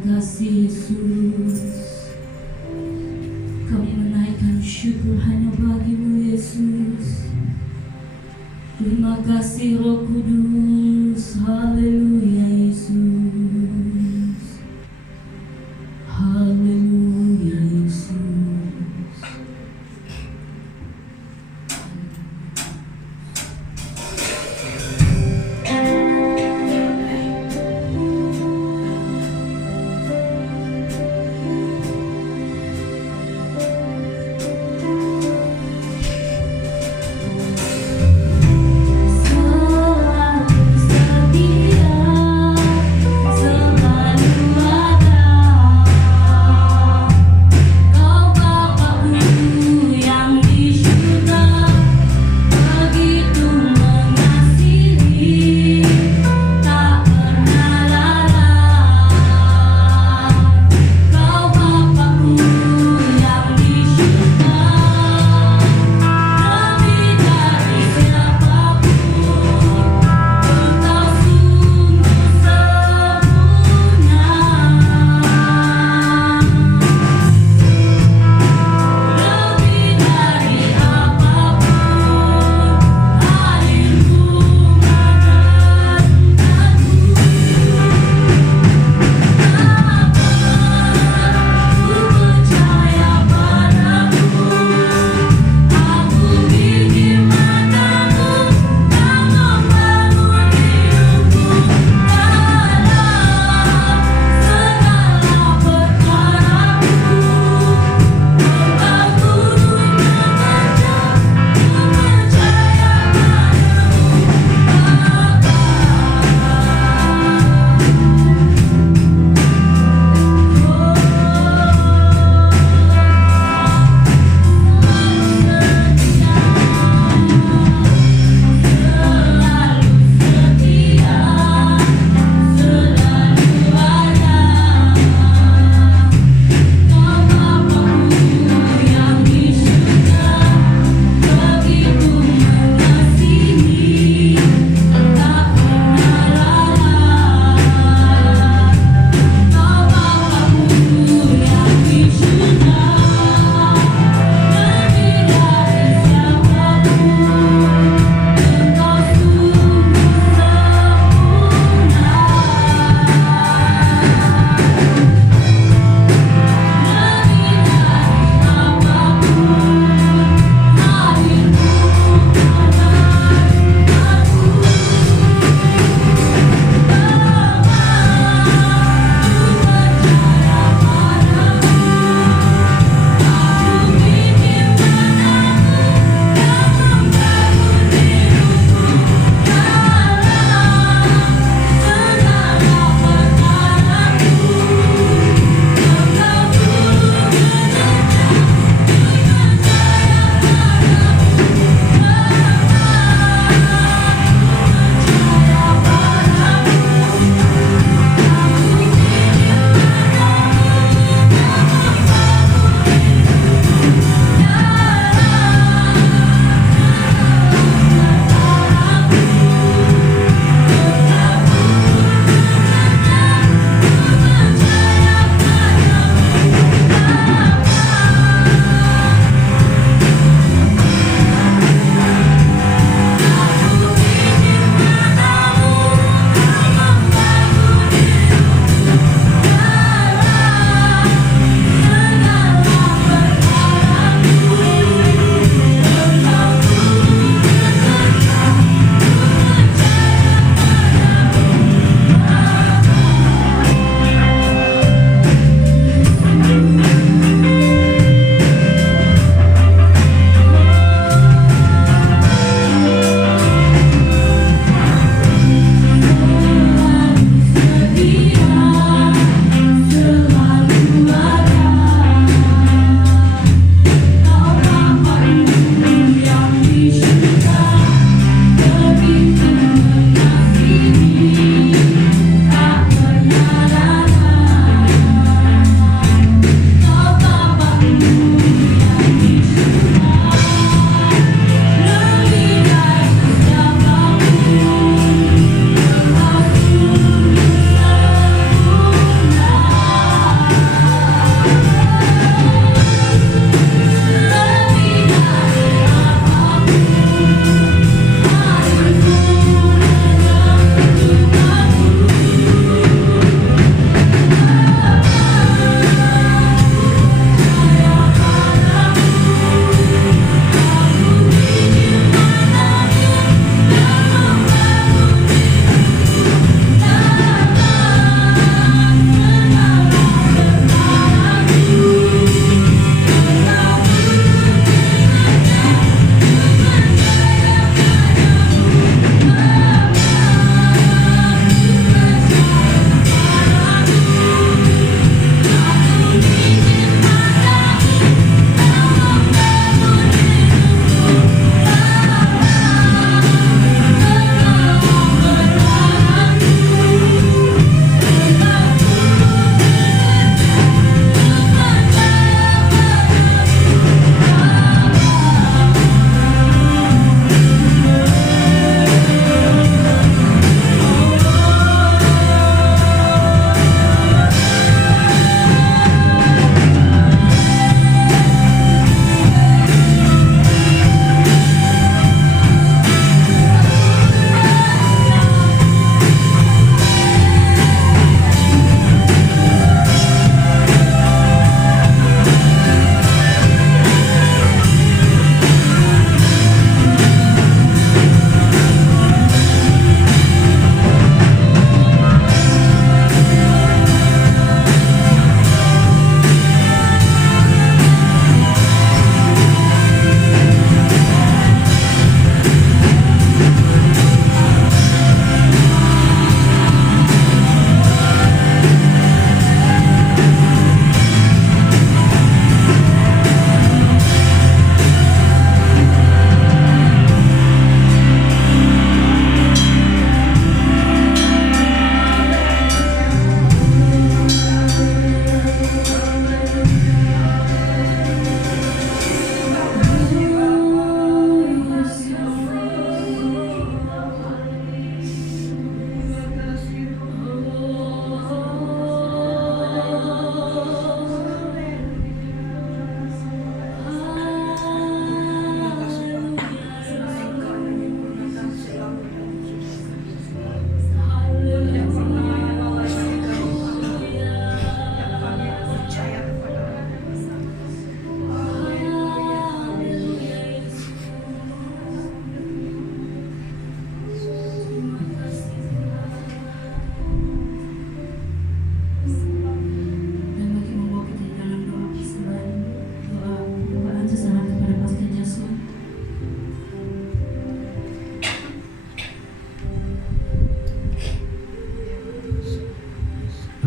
kasih Yesus. Kami menaikkan syukur hanya bagi-Mu Yesus. Terima kasih Roh Kudus. Haleluya Yesus. Haleluya Yesus. Selalu setia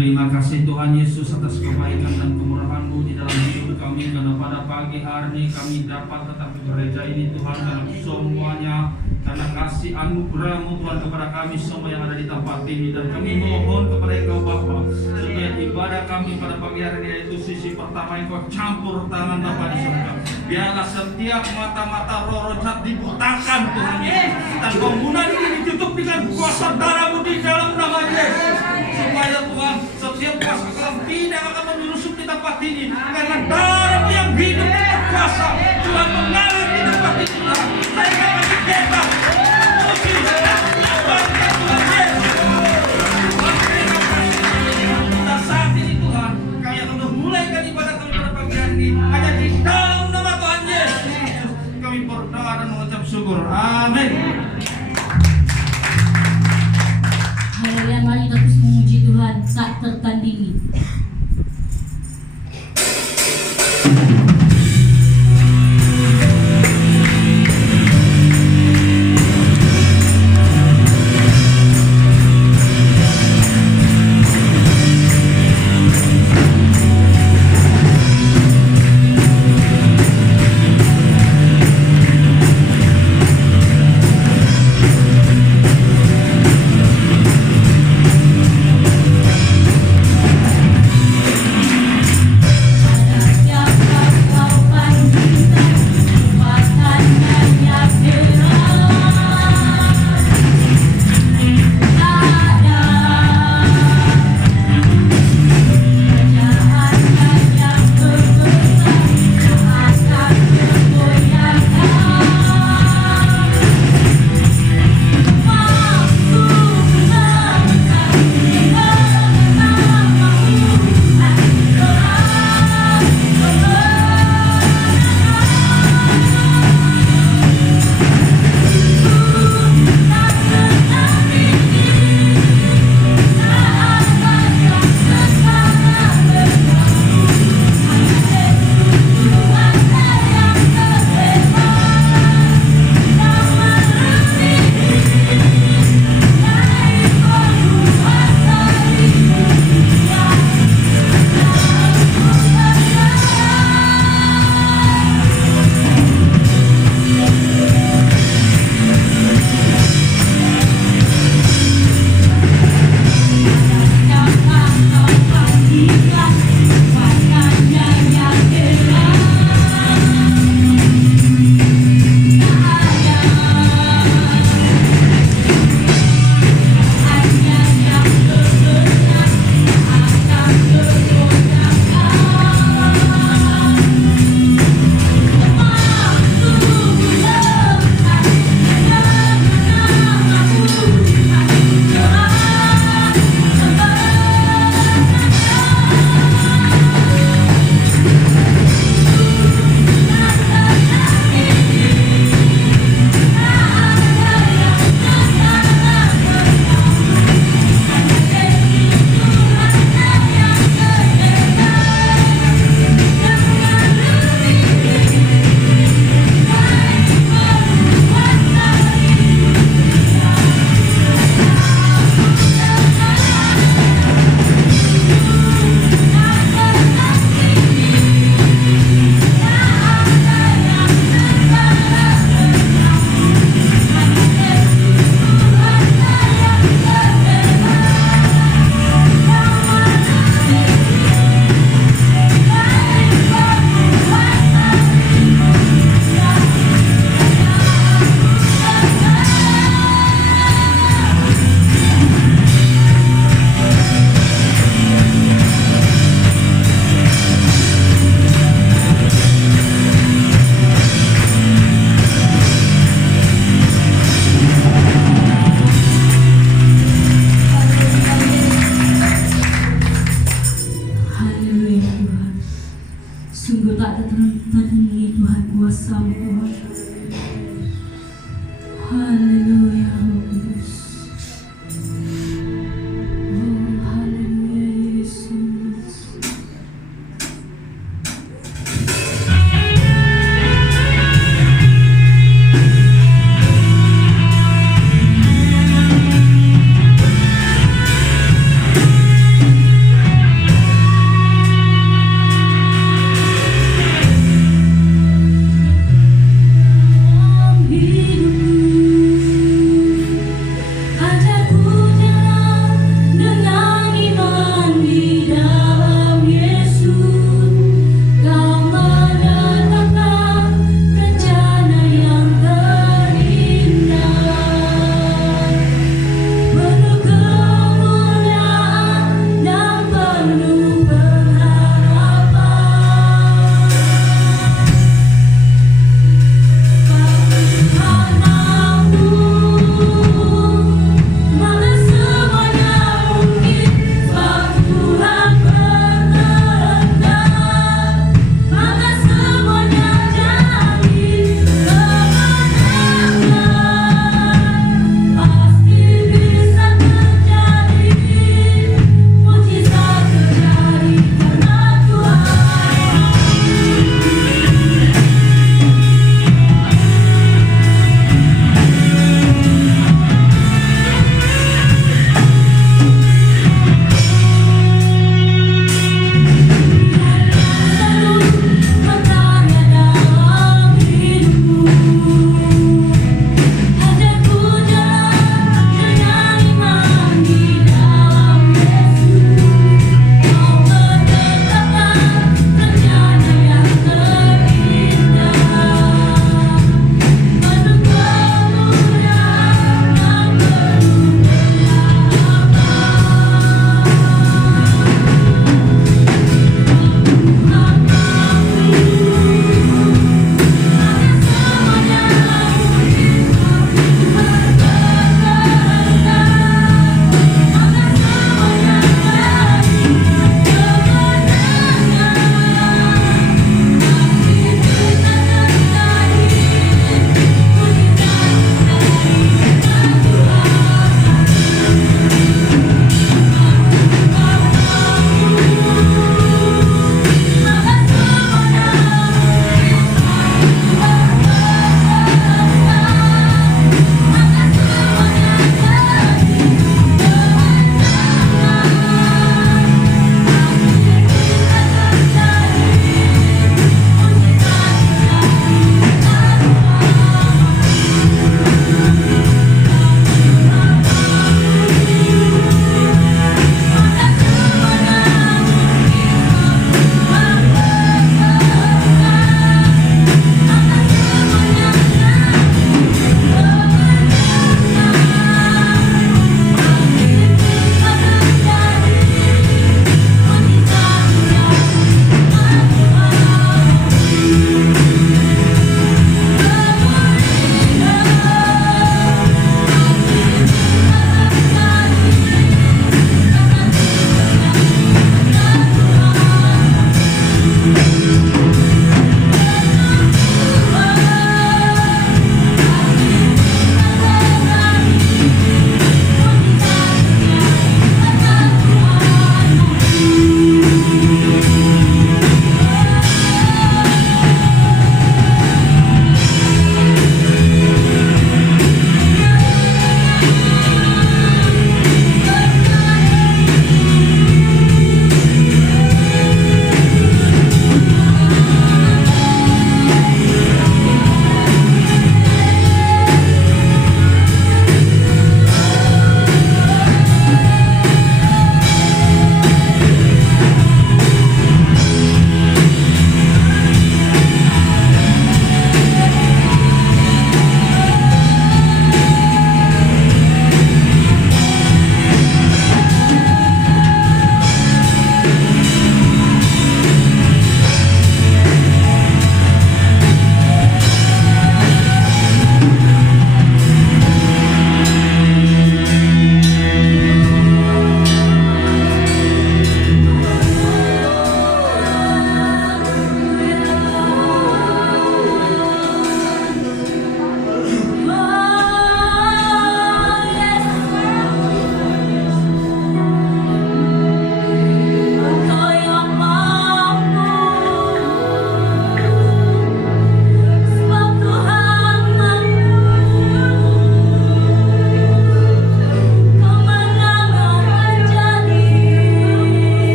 Terima kasih Tuhan Yesus atas kebaikan dan kemurahan-Mu di dalam hidup kami, karena pada pagi hari ini kami dapat datang ke gereja ini Tuhan, karena semuanya karena kasih anugerah-Mu Tuhan kepada kami semua yang ada di tempat ini. Dan kami mohon kepada Engkau Bapa, supaya ibadah kami pada pagi hari ini, yaitu sisi pertama, Engkau campur tangan Bapa di surga. Biarlah setiap mata-mata roh jahat dibutakan Tuhan Yesus, dan bangunan ini ditutup dengan kuasa darah-Mu di dalam nama Yesus. Supaya Tuhan, setiap kuasa kelam tidak akan menyusup di tempat ini, karena darah yang hidup dan kuasa Tuhan mengalir di tempat ini. Sehingga kami bebas emosi dan menyembahkan Tuhan Yesus. Pada saat ini Tuhan, kami akan memulaikan ibadah kami pada pagi hari ini hanya di dalam nama Tuhan Yesus. Kami berdoa dan mengucap syukur. Amin. Haleluya, mari kita terus memuji Tuhan tak tertandingi.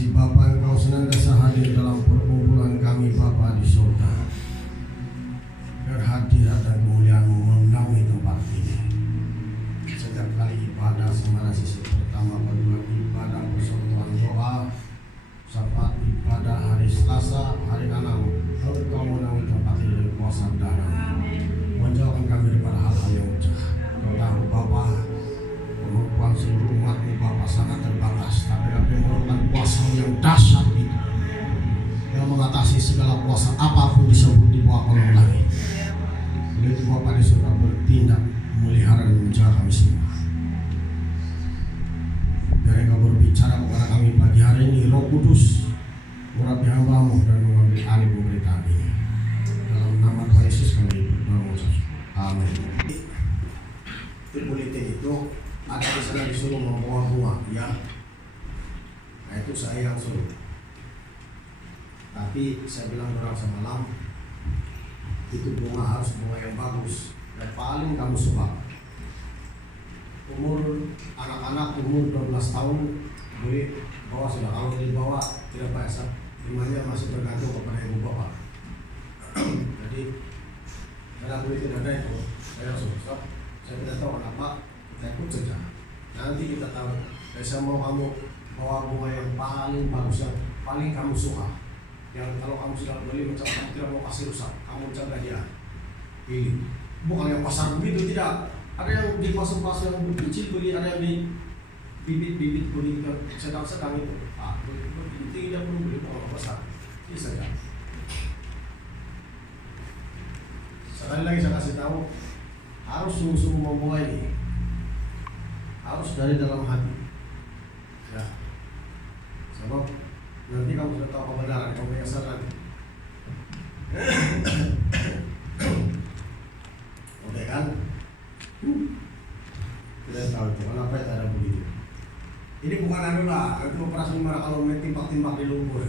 kasih Bapa, Engkau senantiasa hadir dalam perkumpulan kami Bapa di surga. Berhadirat dan kemuliaan-Mu menaungi tempat ini. Setiap kali ibadah semana sisi pertama kedua ibadah persekutuan doa saat ibadah hari Selasa, hari 6, Engkau menaungi tempat ini dengan kuasa darah. Menjauhkan kami daripada hal-hal yang jahat. Kau tahu Bapa, kemampuan seluruh umat-Mu Bapa sangat terbatas, tapi kami memerlukan kuasa yang dahsyat itu yang mengatasi segala kuasa apapun disebut di bawah kolong langit. Oleh itu Bapa di surga bertindak memelihara dan menjaga kami semua. Biar Engkau berbicara kepada kami pagi hari ini, Roh Kudus urapi hamba-Mu dan mengambil alih pemberitaan ini. Dalam nama Tuhan Yesus kami berdoa. Amin. Itu politik itu ada di sana disuruh membawa bunga, ya. Nah itu saya yang suruh. Tapi saya bilang orang semalam, itu bunga harus bunga yang bagus dan paling kamu suka. Umur anak-anak umur 12 tahun boleh bawa sudah. Kalau dibawa tidak biasa, bunganya masih bergantung kepada ibu bapak. Jadi karena boleh tidak ada itu, saya susah. Saya tidak tahu kenapa, kita ikut saja. Nanti kita tahu. Saya mau kamu bawa bunga yang paling bagus, yang paling kamu suka. Yang kalau kamu sudah beli macam kamu tidak mau kasih rusak, kamu jaga dia. Pilih. Bukan yang pasar begitu, tidak. Ada yang di pasar-pasar yang kecil beli, ada yang di bibit-bibit beli sedang-sedang itu. Penting dia perlu beli kalau besar. Ini saja. Sekali lagi saya kasih tahu, harus sungguh-sungguh membawa ini, harus dari dalam hati, ya. Sebab nanti kamu sudah tahu kebenaran, kamu yang sadar. Oke kan? Tidak tahu itu kenapa itu ada begitu. Ini bukan anu lah, itu operasi marah kalau main timbak-timbak di lumpur.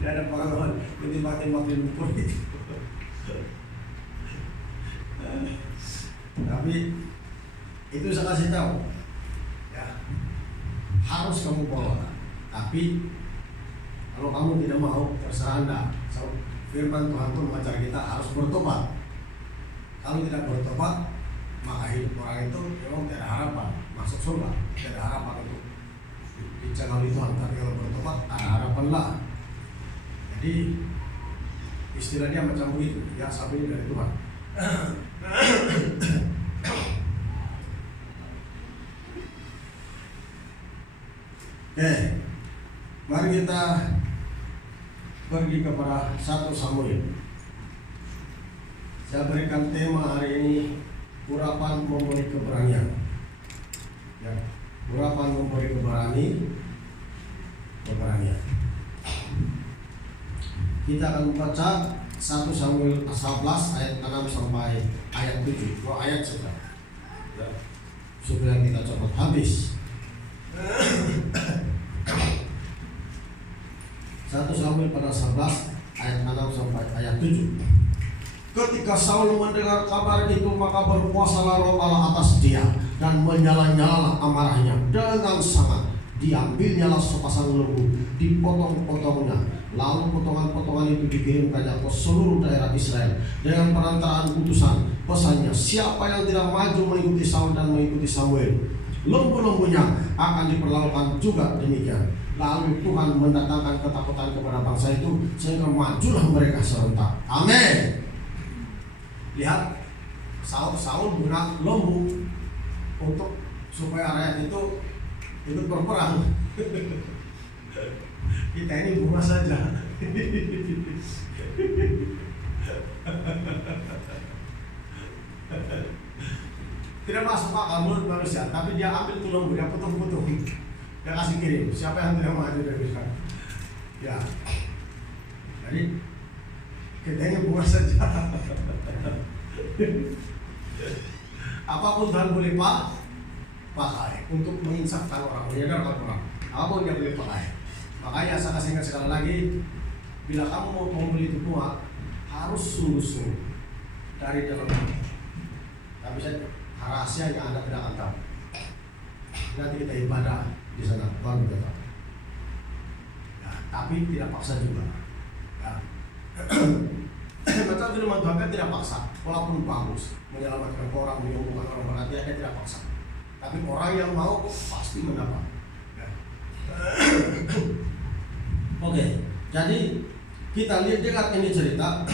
Tidak ada pengalaman timbak-timbak di lumpur itu. Tapi itu saya kasih tahu, ya, harus kamu bawa. Tapi kalau kamu tidak mau, terserah Anda. Firman Tuhan pun mengajar kita harus bertobat. Kalau tidak bertobat, maka hidup orang itu memang tidak ada harapan masuk surga, tidak ada harapan untuk dijalani Tuhan. Tapi kalau bertobat, ada harapan lah. Jadi istilahnya macam begitu, ya, sapi dari Tuhan. Oke, mari kita pergi kepada 1 Samuel. Saya berikan tema hari ini, urapan memberi keberanian. Ya, urapan memberi keberanian. Kita akan membaca 1 Samuel 11 ayat 6 sampai ayat 7. 2 ayat saja, ya, supaya kita cepat habis. 1 Samuel pada 11 ayat 6 sampai ayat 7. Ketika Saul mendengar kabar itu, maka berpuasalah roh Allah atas dia dan menyala-nyala amarahnya dengan sangat. Diambilnyalah sepasang lembu, dipotong-potongnya, lalu potongan-potongan itu dikirimkannya ke seluruh daerah Israel dengan perantaraan utusan. Pesannya, siapa yang tidak maju mengikuti Saul dan mengikuti Samuel, lembu-lembunya akan diperlakukan juga demikian. Lalu Tuhan mendatangkan ketakutan kepada bangsa itu sehingga majulah mereka serentak. Amin. Lihat, Saul guna lembu untuk supaya rakyat itu ikut berperang. Kita ini bunga saja. Tidak masuk akal menurut manusia, tapi dia ambil tuh lembu, dia putung-putung, dia kasih kirim. Siapa yang tidak maju dari sana? Ya, jadi kita ini bunga saja. Apapun Tuhan boleh pakai untuk menginsafkan orang, menyadarkan orang. Apapun dia boleh pakai. Makanya saya kasih ingat sekali lagi, bila kamu mau membeli itu bunga, harus sungguh-sungguh dari dalam hati. Tapi saya rahasia yang Anda tidak akan tahu. nanti kita ibadah di sana baru kita tahu. Ya, tapi tidak paksa juga. Ya. Macam firman Tuhan kan tidak paksa, walaupun bagus menyelamatkan orang, menyembuhkan orang, berarti dia tidak paksa. Tapi orang yang mau pasti mendapat. Ya. Oke, jadi kita lihat dengar ini cerita.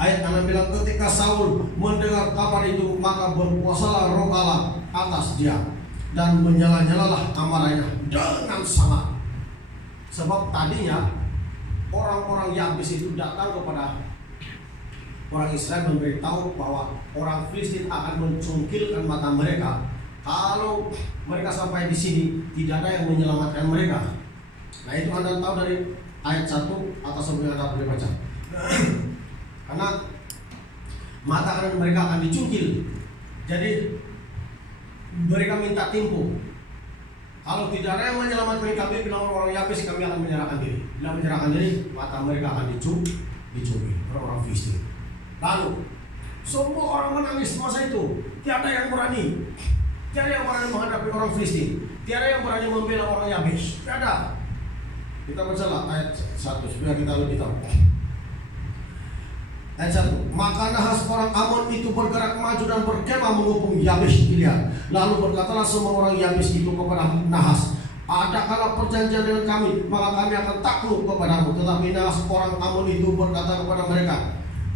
Ayat 6 bilang, ketika Saul mendengar kabar itu, maka berpuasalah roh Allah atas dia, dan menyala-nyalalah amarahnya dengan sangat. Sebab tadinya orang-orang Yabes itu datang kepada orang Israel memberitahu bahwa orang Filistin akan mencungkilkan mata mereka. Kalau mereka sampai di sini, tidak ada yang menyelamatkan mereka. Nah, itu Anda tahu dari ayat 1 atau sebelum Anda boleh baca. Karena mata kanan mereka akan dicungkil. Jadi mereka minta tempo. Kalau tidak ada yang menyelamatkan kami, bilang orang Yabes, kami akan menyerahkan diri. Bila menyerahkan diri, mata mereka akan dicungkil orang Filistin. Lalu semua orang menangis masa itu. Tiada yang berani. Tiada yang berani menghadapi orang Filistin. Tiada yang berani membela orang Yabes. Tiada. Kita bacalah ayat 1 supaya kita lebih tahu. Ayat 1. Maka Nahas orang Amon itu bergerak maju dan berkemah mengepung Yabes Gilead. Lalu berkatalah semua orang Yabes itu kepada Nahas, adakanlah perjanjian dengan kami, maka kami akan takluk kepadamu. Tetapi Nahas orang Amon itu berkata kepada mereka,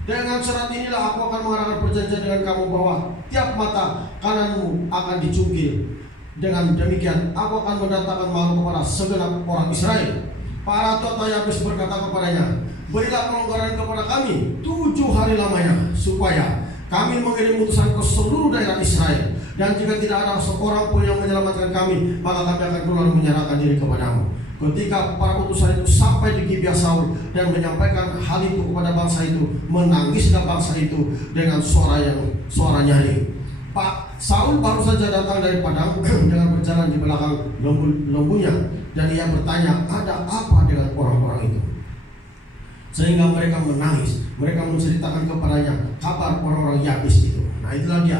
dengan syarat inilah aku akan mengadakan perjanjian dengan kamu bahwa tiap mata kananmu akan dicungkil. Dengan demikian aku akan mendatangkan malu kepada segenap orang Israel. Para tata Yabes berkata kepadanya, berilah pelonggaran kepada kami 7 hari lamanya, supaya kami mengirim utusan ke seluruh daerah Israel. Dan jika tidak ada seorang pun yang menyelamatkan kami, maka kami akan keluar menyerahkan diri kepadamu. Ketika para utusan itu sampai di Gibeah Saul dan menyampaikan hal itu kepada bangsa itu, menangislah bangsa itu dengan suara nyaring. Pak Saul baru saja datang dari padang dengan berjalan di belakang lembunya, dan ia bertanya, ada apa dengan orang-orang itu? Sehingga mereka menangis. Mereka menceritakan kepadanya kabar orang-orang Yabes itu. Nah, itulah dia.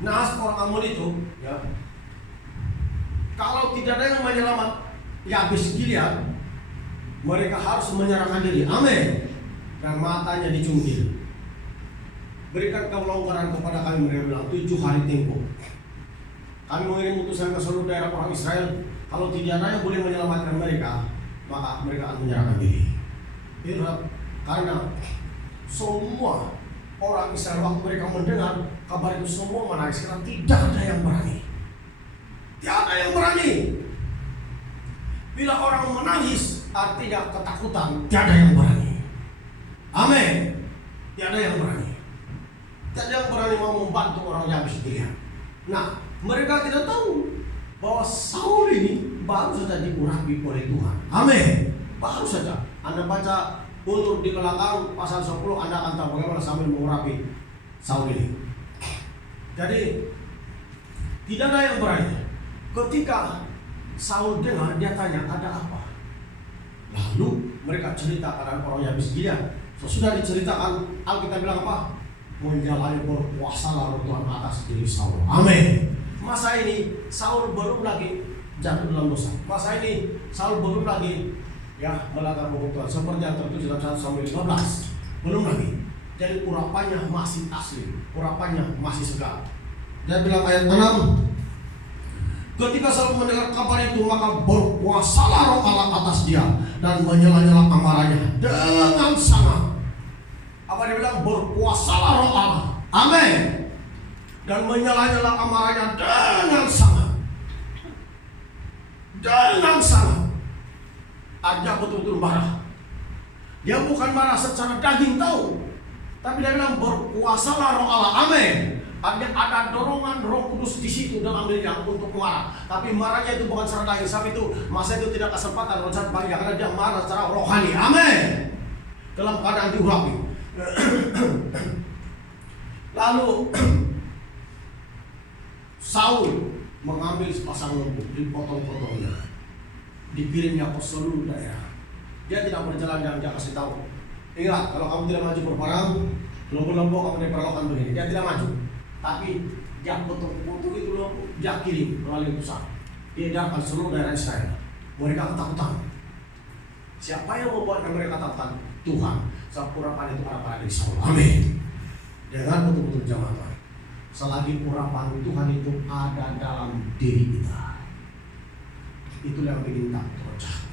Nahas orang Amon itu, ya, kalau tidak ada yang menyelamat Yabes Gilead, mereka harus menyerahkan diri. Amin. Dan matanya dicungkil. Berikan kelonggaran kepada kami, mereka bilang, 7 hari tempo. Kami mengirim utusan ke seluruh daerah orang Israel. Kalau tidak ada yang boleh menyelamatkan mereka, maka mereka akan menyerahkan diri. Itulah karena semua orang Israel waktu mereka mendengar kabar itu semua menangis karena tidak ada yang berani. Tiada yang berani. Bila orang menangis artinya ketakutan, tiada yang berani. Amin. Tiada yang berani. Tiada yang berani mau membantu orang Yabes Gilead. Nah, mereka tidak tahu bahwa Saul ini baru saja diurapi oleh Tuhan. Amin. Baru saja. Anda baca ulur di belakang pasal 10, Anda akan tahu bagaimana Samuel mengurapi Saul ini. Jadi tidak ada yang berani. Ketika Saul dengar, dia tanya, ada apa? Lalu mereka cerita pada orang Yabes Gilead. Sesudah diceritakan, Alkitab bilang apa? Menjalani berkuasa Tuhan atas diri Saul. Amin. Masa ini Saul belum lagi jatuh dalam dosa. Masa ini Saul belum lagi melanggar hukum Tuhan seperti yang tertulis dalam 1 Samuel 15. Belum lagi. Jadi urapannya masih asli, urapannya masih segar. Dia bilang ayat 6. Ketika Saul mendengar kabar itu, maka berkuasalah roh Allah atas dia dan menyala-nyala amarahnya dengan sangat. Apa dia bilang? Berkuasalah roh Allah. Amin. Dan menyala-nyala amarahnya dengan sangat. Dengan sangat. Artinya betul-betul marah. Dia bukan marah secara daging, tahu. Tapi dia bilang berkuasalah roh Allah. Amin. Artinya ada dorongan Roh Kudus di situ dalam dirinya untuk marah. Tapi marahnya itu bukan secara daging. Sebab itu masa itu tidak kesempatan loncat balik karena dia marah secara rohani. Amin. Dalam keadaan diurapi. Lalu Saul mengambil sepasang lembu, dipotong-potongnya, dikirimnya ke seluruh daerah. Dia tidak berjalan dan dia kasih tahu. Ingat, kalau kamu tidak maju berperang, lembu-lembu kamu diperlakukan begini. Dia tidak maju. Tapi dia potong-potong itu loh, dia kirim melalui pusat. Dia dapat seluruh daerah Israel. Mereka ketakutan. Siapa yang membuatkan mereka ketakutan? Tuhan. Sebab urapan itu ada pada diri Saul. Amin. Dengan betul-betul jamaah Tuhan. Selagi urapan Tuhan itu ada dalam diri kita, itulah yang bikin kita terpecah.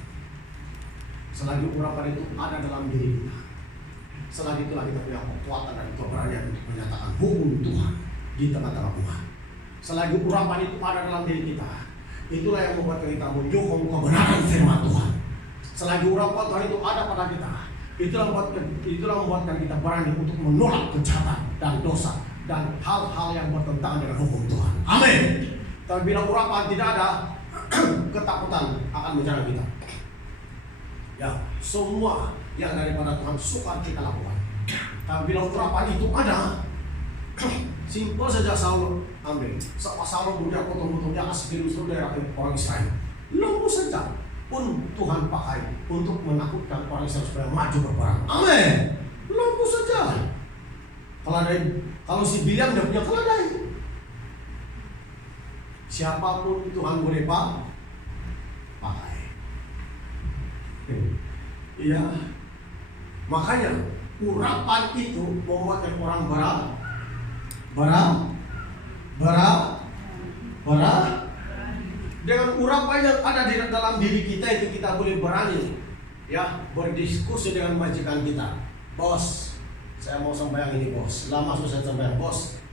Selagi urapan itu ada dalam diri kita, selagi itulah kita punya kekuatan dan keberanian untuk menyatakan hukum Tuhan di tengah-tengah umat. Selagi urapan itu ada dalam diri kita, itulah yang membuat kita menyokong kebenaran firman Tuhan. Selagi urapan Tuhan itu ada pada kita, itulah membuatkan kita berani untuk menolak kejahatan dan dosa dan hal-hal yang bertentangan dengan hukum Tuhan. Amin. Tapi bila urapan tidak ada, ketakutan akan menyerang kita. Ya, semua yang daripada Tuhan suka kita lakukan. Tapi bila urapan itu ada, simpel saja Saul ambil. Saul punya potong-potong dia kasih di seluruh daerah orang Israel. Lalu saja pun Tuhan pakai untuk menakutkan orang Israel supaya maju berperang. Amin. Lalu saja. Kalau si Bilyam dia punya keledai, siapapun Tuhan boleh pakai. Iya. Makanya urapan itu membuatkan orang dengan urapan yang ada di dalam diri kita itu kita boleh berani ya berdiskusi dengan majikan kita. Bos, saya mau sembahyang ini bos. Lama susah sembahyang bos.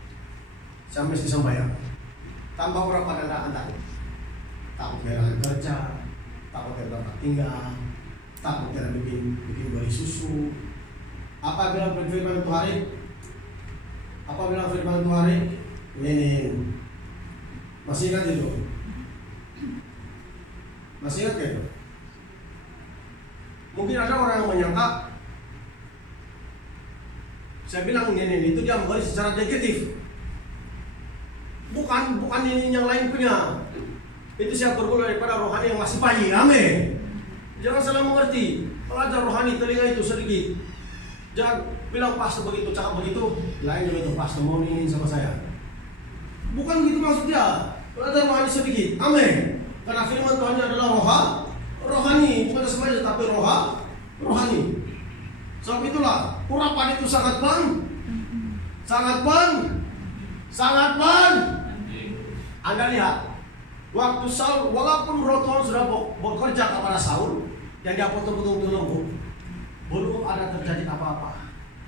Saya mesti sembahyang. Tambah urapan anda takut kehilangan kerja, takut kehilangan tinggal, takut kehilangan bikin beli susu. Apa bilang firman Tuhan? Apa bilang firman Tuhan? Ini masih ingat itu? Masih ingat itu? Mungkin ada orang yang menyangka saya bilang ini itu dia menggali secara negatif. Bukan ini yang lain punya. Itu saya berguna daripada rohani yang masih bayi. Amin. Jangan salah mengerti. Pelajar rohani telinga itu sedikit. Jangan bilang pastor begitu, cakap begitu. Lain juga itu pastor mau ini sama saya. Bukan gitu maksudnya. Pelajar rohani sedikit. Amin. Karena firman Tuhan adalah rohani, bukan semuanya tapi rohani. Sebab itulah urapan itu sangat Anda lihat waktu Saul, walaupun roh Tuhan sudah bekerja kepada Saul yang dia potong-potong tulung, belum ada terjadi apa-apa.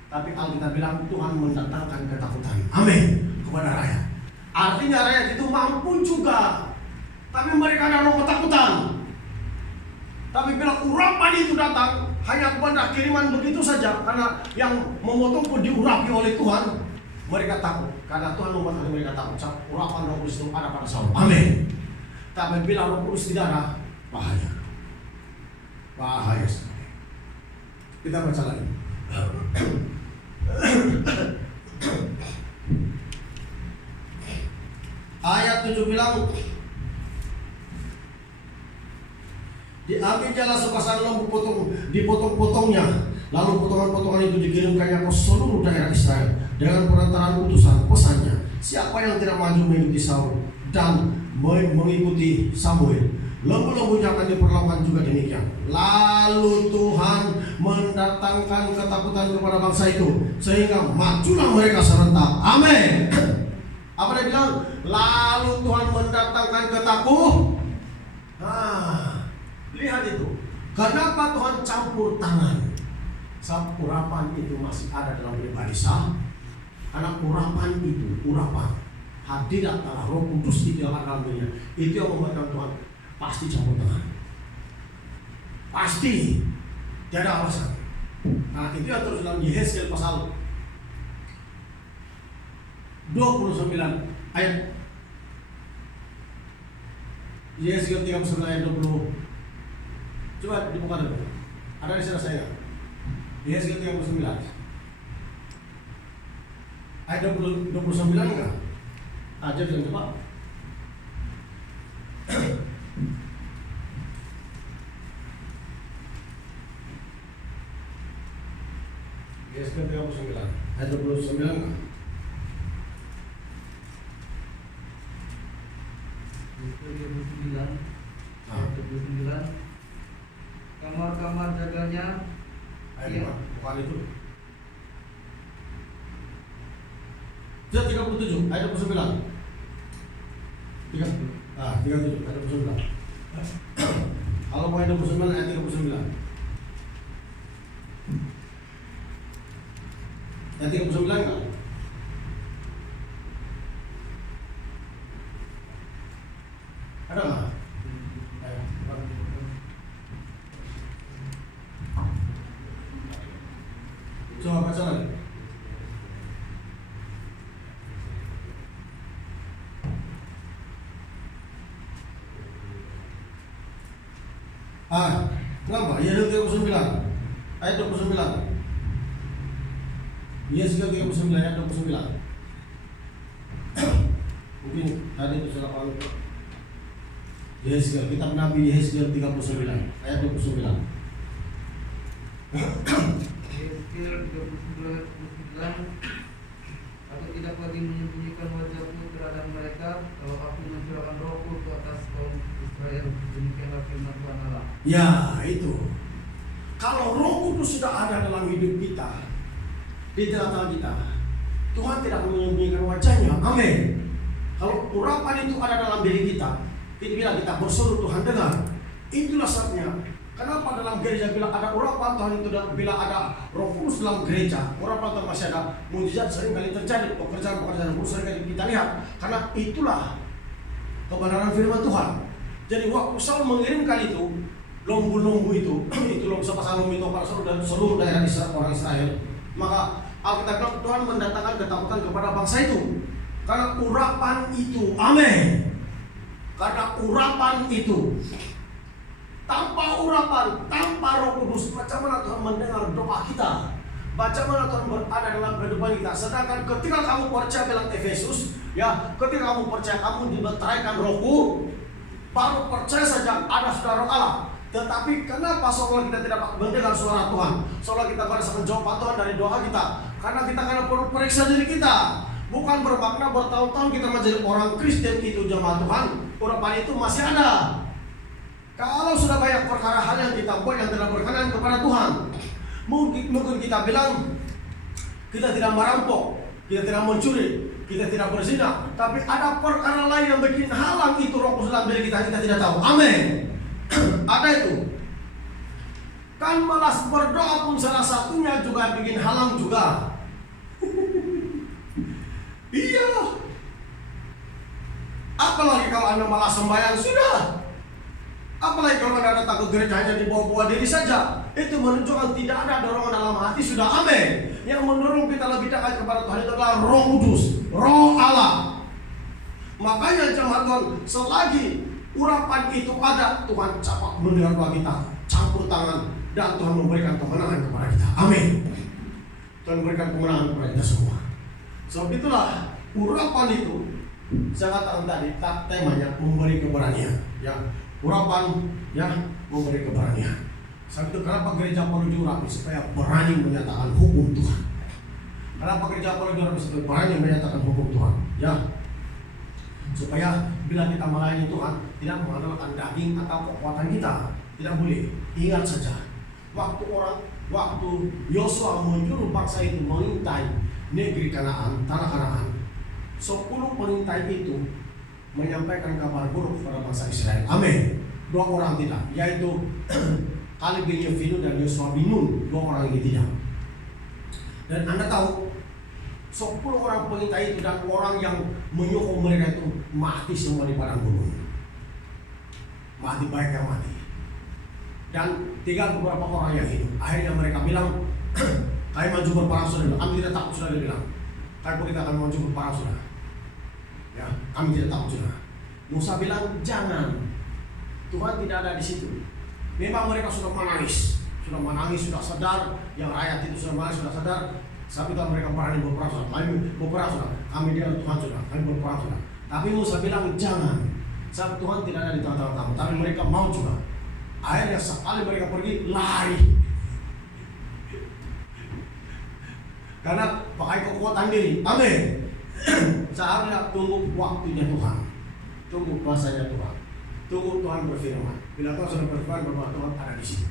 Tapi Alkitab bilang Tuhan mendatangkan ketakutan. Amin kepada rakyat. Artinya rakyat itu mampu juga, tapi mereka ada ketakutan. Tapi bila urapan itu datang hanya kepada kiriman begitu saja, karena yang memotong pun diurapi oleh Tuhan, mereka takut. Karena Tuhan membuat mereka takut. Urapan Roh Kudus itu ada pada Saul. Amin. Tapi bila Roh Kudus tidak ada, bahaya sekali. Kita baca lagi. Ayat 7 bilang, diambil jala sepasang lembu dipotong-potongnya, lalu potongan-potongan itu dikirimkannya ke seluruh daerah Israel dengan perantaraan utusan. Pesannya, siapa yang tidak maju mengikuti Saul dan mengikuti Samuel, lembu-lembunya akan diperlakukan juga demikian. Lalu Tuhan mendatangkan ketakutan kepada bangsa itu sehingga majulah mereka serentak. Amin. Apa dia bilang? Lalu Tuhan mendatangkan ketakutan. Lihat itu. Kenapa Tuhan campur tangan? Sebab urapan itu masih ada dalam pribadi Saul. Karena urapan itu, hadirat Allah Roh Kudus di dalam dirinya, itu yang membuatkan Tuhan pasti campur tangan. Pasti. Tidak ada alasan. Nah itu yang terus dalam Yehezkiel pasal 29 ayat Yehezkiel 39 ayat 20. Coba dibuka dulu. Ada di sana saya. Yehezkiel 39 ayat 29 enggak? Aja bisa coba. Yehezkiel 39 ayat 29 enggak? 29 Nah, 29 kamar-kamar jaganya ayat bukan itu. Dia 37, ayat 29. 37, ayat 29. Kalau mau ayat 29, ayat 39. Ayat 39 enggak? Ada nggak? Ayo, coba baca lagi. Kenapa? Yesaya 39 ayat 29. Yesaya 39 ayat 29. Mungkin tadi itu salah paham. Yesaya, kitab Nabi Yesaya 39 ayat 29. Yesaya 39 Aku tidak lagi menyembunyikan wajahku terhadap mereka kalau aku mencurahkan rohku ke atas kaum Israel. Demikianlah firman Tuhan Allah. Ya, itu. Kalau Roh Kudus sudah ada dalam hidup kita, di tengah-tengah kita, Tuhan tidak akan menyembunyikan wajahnya. Amin. Kalau urapan itu ada dalam diri kita, bila kita berseru Tuhan dengar. Itulah sebabnya. Kenapa dalam gereja bila ada urapan Tuhan itu dan bila ada Roh Kudus dalam gereja, urapan Tuhan masih ada, mujizat sering kali terjadi, pekerjaan-pekerjaan kudus sering kali kita lihat. Karena itulah kebenaran firman Tuhan. Jadi waktu Saul mengirimkan itu lombu-lombu itu lombu pasang itu pada seluruh daerah orang Israel, maka Alkitab bilang Tuhan mendatangkan ketakutan kepada bangsa itu karena urapan itu. Amin. Karena urapan itu. Tanpa urapan, tanpa Roh Kudus, macam mana Tuhan mendengar doa kita? Macam mana Tuhan berada dalam kehidupan kita? Sedangkan ketika kamu percaya bilang Efesus, ya, ketika kamu percaya kamu dibenteraikan Rohku, baru percaya saja ada saudara Allah. Tetapi kenapa seolah kita tidak mendengar suara Tuhan? Seolah kita merasakan jawaban Tuhan dari doa kita? Karena kita akan perlu periksa diri kita. Bukan bermakna bertahun-tahun kita menjadi orang Kristen itu jemaat Tuhan, urapan itu masih ada. Kalau sudah banyak perkara hal yang kita buat yang tidak berkenan kepada Tuhan, mungkin kita bilang kita tidak merampok, kita tidak mencuri, kita tidak berzina, tapi ada perkara lain yang bikin halang itu Roh Kudus dalam diri kita tidak tahu. Amin. Ada itu. Kan malas berdoa pun salah satunya juga bikin halang juga. Iya. Apalagi kalau Anda malas sembahyang sudah. Apalagi kalau Anda datang ke gereja hanya dibawa-bawa diri saja. Itu menunjukkan tidak ada dorongan dalam hati sudah. Amin. Yang mendorong kita lebih dekat kepada Tuhan itu adalah Roh Kudus, Roh Allah. Makanya jemaat Tuhan, selagi urapan itu ada, Tuhan capak mendengar doa kita, campur tangan, dan Tuhan memberikan kemenangan kepada kita. Amin. Tuhan memberikan kemenangan kepada kita semua. Sebab itulah urapan itu, saya katakan tadi, temanya memberi keberanian. Ya, urapan, ya, memberi keberanian. Sebab itu kenapa gereja perlu diurapi? Supaya berani menyatakan hukum Tuhan. Kenapa gereja perlu diurapi? Supaya berani menyatakan hukum Tuhan. Ya, supaya bila kita melayani Tuhan tidak mengandalkan daging atau kekuatan kita. Tidak boleh. Ingat saja, waktu Yosua menyuruh bangsa itu mengintai negeri Kanaan, tanah Kanaan, 10 pengintai itu menyampaikan kabar buruk kepada bangsa Israel. Amin. 2 orang tidak, yaitu Kaleb bin Yefune dan Yosua bin Nun. 2 orang ini tidak. Dan Anda tahu 10 orang pengintai itu dan orang yang menyokong mereka itu mati semua di padang gunung. Mati, baik yang mati. Dan tinggal beberapa orang yang hidup. Akhirnya mereka bilang, kami maju berperang sudah. Kami tidak takut sudah, dia bilang. Kami kita akan maju berperang sudah. Ya, kami tidak takut sudah. Musa bilang, jangan. Tuhan tidak ada di situ. Memang mereka sudah menangis, sudah sadar. Yang rakyat itu sudah menangis, sudah sadar. Saat itu mereka berani berperang sudah. Kami berperang sudah. Kami dia Tuhan sudah. Kami berperang sudah. Tapi Musa bilang jangan. Saat Tuhan tidak ada di tengah-tengah kamu. Tapi mereka mau juga. Akhirnya sekali mereka pergi lari. Karena pakai kekuatan diri. Amin. Seharusnya tunggu waktunya Tuhan. tunggu kuasanya Tuhan. Tunggu Tuhan berfirman. Bila Tuhan sudah berfirman, bahwa Tuhan ada di sini.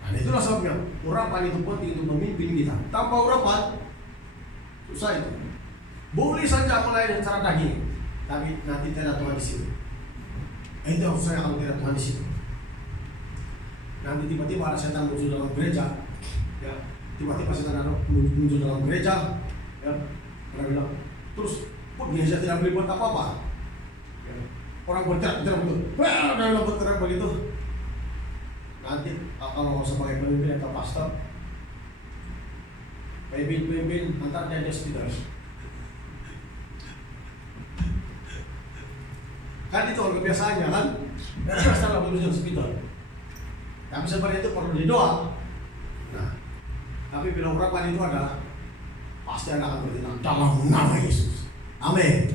Nah, itulah sebabnya urapan itu penting untuk memimpin kita. Tanpa urapan, susah itu. Boleh saja melayani secara daging, tapi nanti tidak Tuhan di situ. Itu yang saya kalau tidak Tuhan di situ. Nanti tiba-tiba ada setan muncul dalam gereja, ya. Tiba-tiba setan ada muncul dalam gereja, ya. Orang bilang, terus gereja tidak boleh buat apa-apa. Ya. Orang berteriak betul, wah, udah berteriak begitu. Nanti kalau sebagai pemimpin atau pastor, pemimpin antar dia sekitar. Kan itu orang kebiasaannya kan, salah berusaha sekitar. Tapi sebenarnya itu perlu didoa. Nah, tapi bila urapan itu ada, pasti Anda akan bertindak dalam nama Yesus. Amin.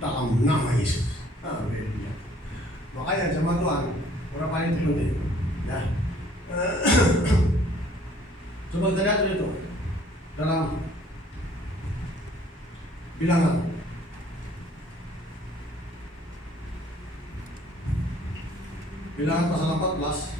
Dalam nama Yesus. Amin. Makanya jemaat Tuhan, urapan itu penting. Ya. Coba kita lihat itu dalam bilangan. Bilangan pasal 14.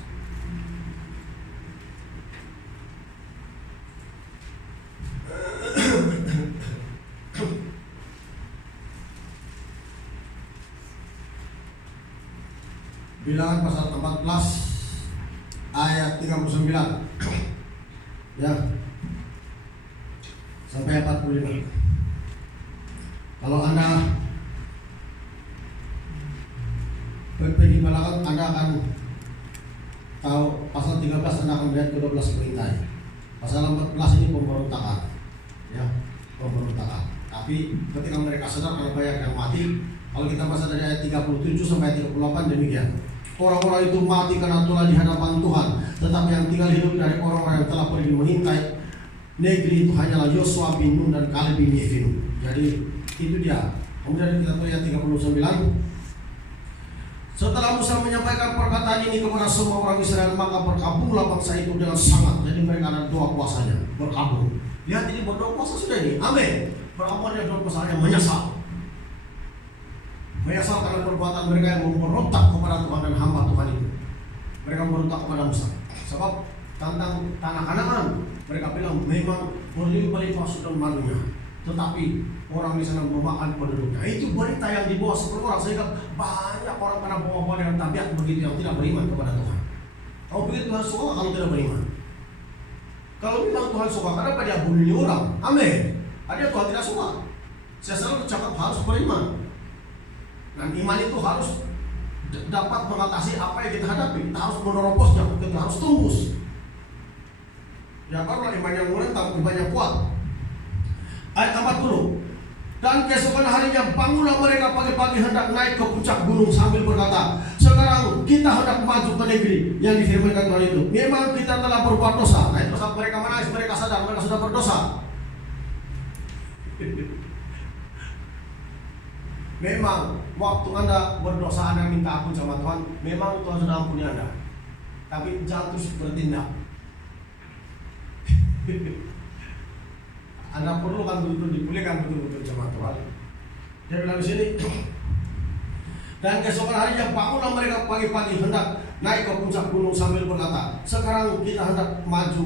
Bilangan pasal 14 ayat 39 ya sampai 45. Kalau Anda pergi belakang, Anda akan tahu pasal 13, Anda akan melihat 12 perintah. Pasal 14 ini pemberontakan, ya, pemberontakan. Tapi ketika mereka sadar kalau banyak yang mati, kalau kita baca dari ayat 37 sampai 38 demikian. Orang-orang itu mati karena telah di hadapan Tuhan, tetapi yang tinggal hidup dari orang-orang yang telah pergi mengintai negeri itu hanyalah Yosua bin Nun dan Kaleb bin Yefune. Jadi itu dia. Kemudian kita lihat 39. Setelah Musa menyampaikan perkataan ini kepada semua orang Israel, maka berkabunglah bangsa itu dengan sangat. Jadi mereka ada doa puasanya, berkabung. Lihat ini berdoa puasa sudah ini. Amin. Berkabung dia doa puasanya menyesal. Menyesal karena perbuatan mereka yang memberontak kepada Tuhan dan hamba Tuhan itu. Mereka memberontak kepada Musa. Sebab tentang tanah Kanaan, mereka bilang memang berlimpah-limpah sudah malunya, tetapi orang di sana memakan penduduknya. Itu berita yang dibawa seperti orang, sehingga banyak orang karena bawa-bawa dengan tabiat begitu yang tidak beriman kepada Tuhan. Kalau begitu Tuhan suka kalau tidak beriman. Kalau memang Tuhan suka, kenapa dia bunuh orang? Amin. Ada Tuhan tidak suka. Saya selalu cakap harus beriman. Dan iman itu harus dapat mengatasi apa yang kita hadapi. Kita harus menerobosnya, kita harus tembus. Ya karena iman yang menentang, iman yang kuat. Ayat 40. Dan keesokan harinya bangunlah mereka pagi-pagi hendak naik ke puncak gunung sambil berkata, sekarang kita hendak maju ke negeri yang difirmankan Tuhan itu. Memang kita telah berbuat dosa. Nah itu saat mereka menangis, mereka sadar mereka sudah berdosa. Memang waktu Anda berdosa, Anda minta ampun sama Tuhan, memang Tuhan sudah ampuni Anda. Tapi jangan terus bertindak. Anda perlu kan betul-betul dipulihkan betul-betul sama Tuhan. Dia bilang di sini. Dan keesokan harinya bangunlah mereka pagi-pagi hendak naik ke puncak gunung sambil berkata, sekarang kita hendak maju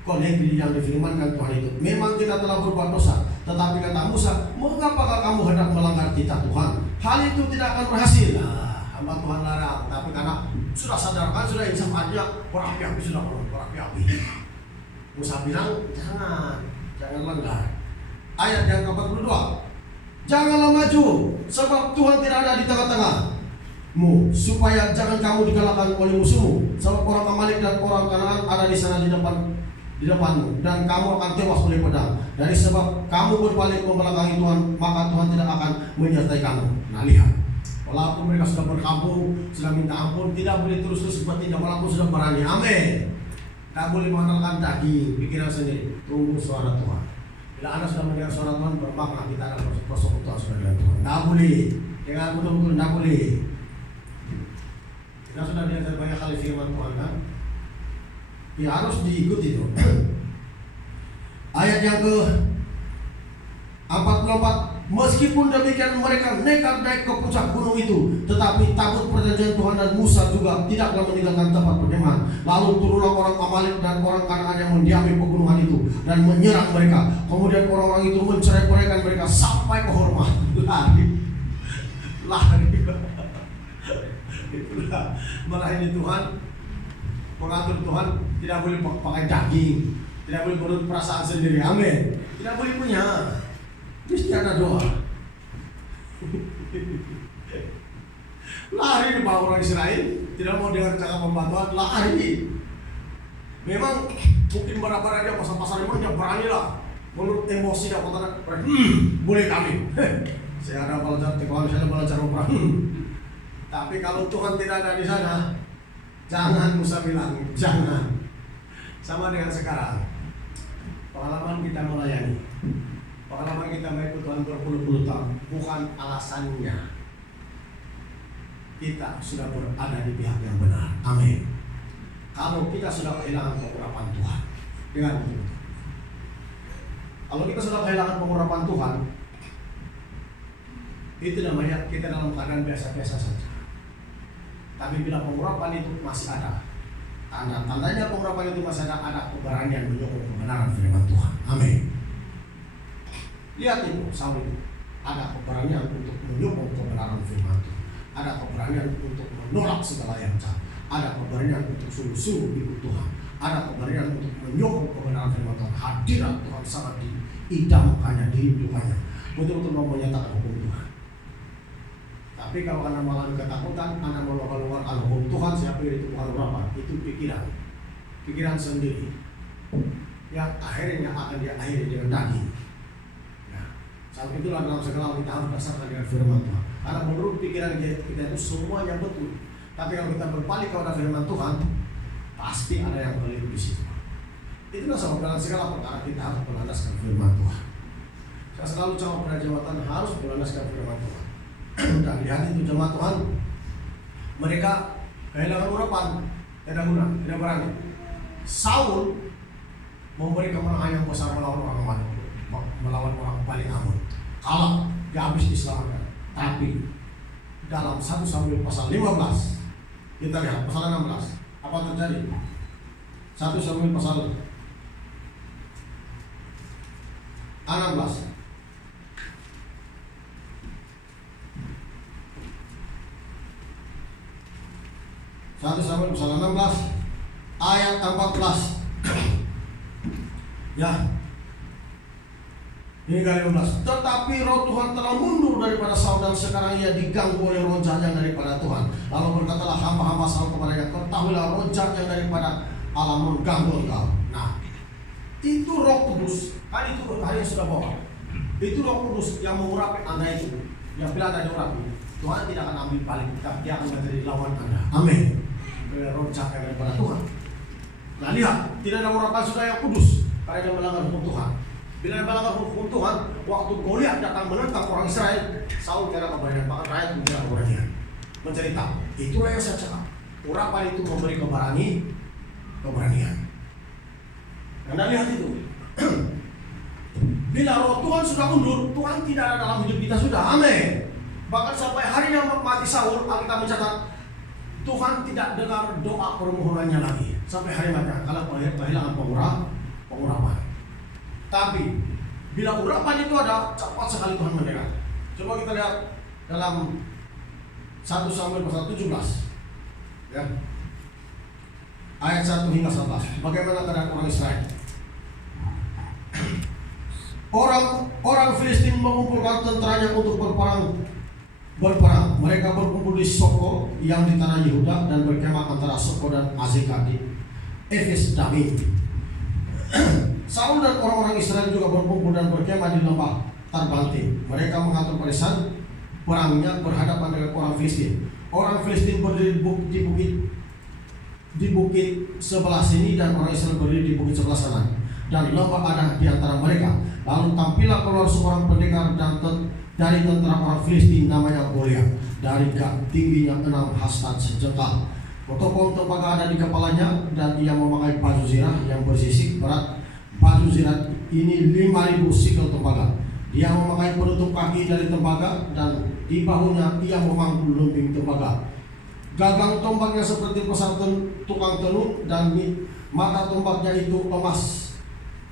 ke negeri yang difirmankan Tuhan itu. Memang kita telah berbuat dosa, tetapi kata Musa, mengapakah kamu hendak melanggar titah Tuhan? Hal itu tidak akan berhasil. Nah, hamba Tuhan larang, tapi karena sudah sadarkan, sudah insaf aja, berapi-api sudah berapi-api. Musa bilang, jangan langgar. Ayat yang ke-42. Janganlah maju, sebab Tuhan tidak ada di tengah-tengahmu, supaya jangan kamu dikalahkan oleh musuhmu. Sebab orang Amalek dan orang Kanaan ada di sana di depanmu, dan kamu akan tewas oleh pedang. Dari sebab kamu berbalik membelakangi Tuhan, maka Tuhan tidak akan menyertai kamu. Nah lihat, walaupun mereka sudah berkabung, sudah minta ampun, tidak boleh terus-terus bertindak walaupun sudah berani. Amin. Tidak boleh mengandalkan daging, pikiran sendiri. Tunggu suara Tuhan. Bila Anda sudah mendengar suara Tuhan, bermakna kita akan bersekutu sudah dengan Tuhan. Tidak boleh, dengan betul-betul tidak boleh. Kita sudah diajar banyak kali firman Tuhan kan? Ya harus diikuti itu. Ayat yang 44. Meskipun demikian mereka nekat naik ke puncak gunung itu, tetapi tabut perjanjian Tuhan dan Musa juga tidaklah meninggalkan tempat perkemahan. Lalu turunlah orang Amalek dan orang Kanaan yang mendiami pegunungan itu dan menyerang mereka. Kemudian orang-orang itu mencerai-beraikan mereka sampai ke Horma. Lari. Itulah melayani Tuhan, mengatur Tuhan. Tidak boleh pakai daging, tidak boleh menurut perasaan sendiri. Amin. Tidak boleh punya. Mesti ada doa. Lari di bawah orang Israel, tidak mau dengar cakap pembantuan, lari. Memang mungkin barang-barang dia pasal-pasal memang dia berani lah. Menurut emosi dia kata, boleh kami. Saya ada belajar teknologi, saya ada belajar perang. Tapi kalau Tuhan tidak ada di sana, jangan Musa bilang, jangan. Sama dengan sekarang, pengalaman kita melayani. Pengalaman kita mengikut Tuhan berpuluh-puluh tahun bukan alasannya kita sudah berada di pihak yang benar. Amin. Kalau kita sudah kehilangan pengurapan Tuhan, dengan begitu. Kalau kita sudah kehilangan pengurapan Tuhan, itu namanya kita dalam keadaan biasa-biasa saja. Tapi bila pengurapan itu masih ada, tanda-tandanya pengurapan itu masih ada keberanian menyokong kebenaran firman Tuhan. Amin. Lihat itu, Saul itu ada keberanian untuk menyokong kebenaran firman Tuhan, ada keberanian untuk menolak segala yang jahat, ada keberanian untuk sungguh-sungguh ikut Tuhan, ada keberanian untuk menyokong kebenaran firman Tuhan. Hadirat Tuhan sangat diidamkannya, dirindukannya, betul-betul mau menyatakan hukum Tuhan. Tapi kalau Anda mengalami ketakutan, Anda mengeluarkan hukum Tuhan, siapa itu bukan berapa? Itu pikiran sendiri yang akhirnya akan diakhiri dengan daging. Saat itulah dalam segala kita harus dasarkan dengan firman Tuhan. Karena menurut pikiran kita itu semuanya betul. Tapi kalau kita berbalik kepada firman Tuhan, pasti ada yang keliru di situ. Itulah sebab dalam segala perkara kita harus berlandaskan firman Tuhan. Saya selalu coba pada jawatan harus berlandaskan firman Tuhan. Dan lihat itu jemaat Tuhan, mereka kehilangan urapan, tidak guna, tidak berani. Saul memberi kemenangan yang besar melawan orang Amalek, melawan orang paling Amun. Kalah, dia habis diselamatkan. Tapi dalam 1 Samuel pasal 15, kita lihat pasal 16, apa terjadi? 1 Samuel pasal 16. Satu Samuel pasal 16 ayat 14. Ya. Hingga 15. Tetapi roh Tuhan telah mundur daripada Saul dan sekarang ia diganggu oleh roh jahat yang daripada Tuhan. Lalu berkatalah hamba-hamba Saul kepadanya, ketahuilah roh jahat yang daripada Allah mengganggu engkau. Nah, itu Roh Kudus. Kan itu hari yang sudah bawa. Itu Roh Kudus yang mengurapi Anda itu. Yang bila Anda diurapi, Tuhan tidak akan ambil balik, tapi dia akan menjadi lawan Anda. Amin. Roh jahat yang daripada Tuhan. Nah, lihat, tidak ada urapan sudah yang kudus karena dia melanggar hukum Tuhan. Bila dia melanggar hukum Tuhan, waktu Goliat datang menentang orang Israel, Saul tidak keberanian, bahkan rakyat tidak keberanian. Mencari tahu. Itulah yang saya cakap. Urapan itu memberi keberanian. Anda lihat itu. Bila roh Tuhan sudah mundur, Tuhan tidak ada dalam hidup kita sudah. Amin. Bahkan sampai hari yang mati Saul, Alkitab mencatat Tuhan tidak dengar doa permohonannya lagi sampai hari mati. Kalau kehilangan pengurapan. Tapi bila urapan itu ada, cepat sekali Tuhan mendengar. Coba kita lihat dalam 1 Samuel pasal 17, ya, ayat 1 hingga 11. Bagaimana keadaan orang Israel? Orang Filistin mengumpulkan tentaranya untuk berperang. Mereka berkumpul di Soko yang di tanah Yehuda dan berkemah antara Soko dan Azekah di Efes Damim. Saul dan orang-orang Israel juga berkumpul dan berkemah di lembah Tarbantin. Mereka mengatur barisan perangnya berhadapan dengan orang Filistin. Orang Filistin berdiri di bukit sebelah sini dan orang Israel berdiri di bukit sebelah sana. Dan lembah ada di antara mereka. Lalu tampillah keluar seorang pendekar dari tentara orang Filistin namanya Goliat. Dari tingginya 6 hasta sejengkal. Potong tembaga ada di kepalanya dan ia memakai baju zirah yang bersisik berat. Baju zirah ini 5.000 sikel tembaga Dia memakai penutup kaki dari tembaga, dan di bahunya ia memangku lumbing tembaga. Gagang tombaknya seperti pesat tukang tenun, dan mata tombaknya itu emas.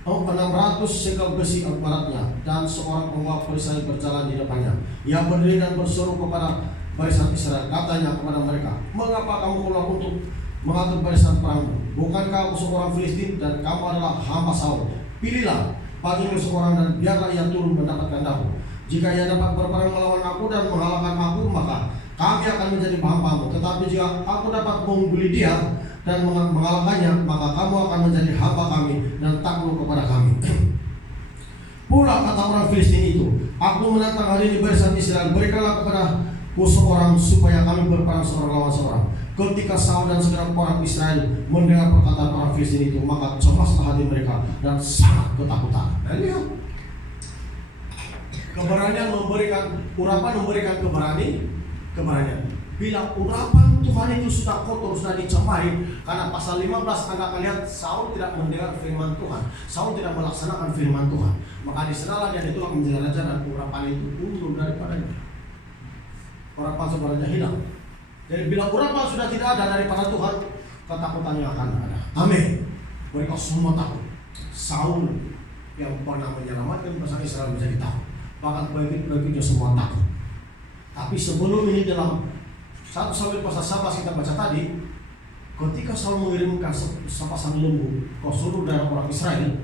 600 sekel besi beratnya, dan seorang pembawa perisai berjalan di depannya. Ia berdiri dan berseru kepada barisan Israel, katanya kepada mereka, mengapa kamu keluar untuk mengatur barisan perangmu? Bukankah aku seorang Filistin dan kamu adalah hamba Saul? Pilihlah bagimu seorang dan biarlah ia turun mendapatkan aku. Jika ia dapat berperang melawan aku dan mengalahkan aku, maka kami akan menjadi hambamu. Tetapi jika aku dapat mengungguli dia dan mengalahkannya, maka kamu akan menjadi hamba kami dan takluk kepada kami. Pula kata orang Filistin itu, aku menantang hari ini barisan Israel, berikanlah kepadaku seorang supaya kami berperang seorang lawan seorang. Ketika Saul dan segenap orang Israel mendengar perkataan orang Filistin itu, maka cemaslah hati mereka dan sangat ketakutan. Dan lihat, keberanian memberikan urapan, memberikan keberanian. Bila urapan Tuhan itu sudah kotor, sudah dicemari, karena pasal 15 Anda akan lihat Saul tidak mendengar firman Tuhan, Saul tidak melaksanakan firman Tuhan, maka disanalah dia ditolak menjadi raja dan urapan itu undur daripadanya. Urapan sebenarnya hilang. Jadi bila urapan sudah tidak ada daripada Tuhan, ketakutannya akan ada. Amin. Mereka semua takut. Saul yang pernah menyelamatkan bangsa Israel menjadi takut. Bahkan pemimpin-pemimpinnya semua takut. Tapi sebelum ini dalam 1 Samuel pasal 11 kita baca tadi, ketika Saul mengirimkan sepasang lembu ke seluruh daerah orang Israel,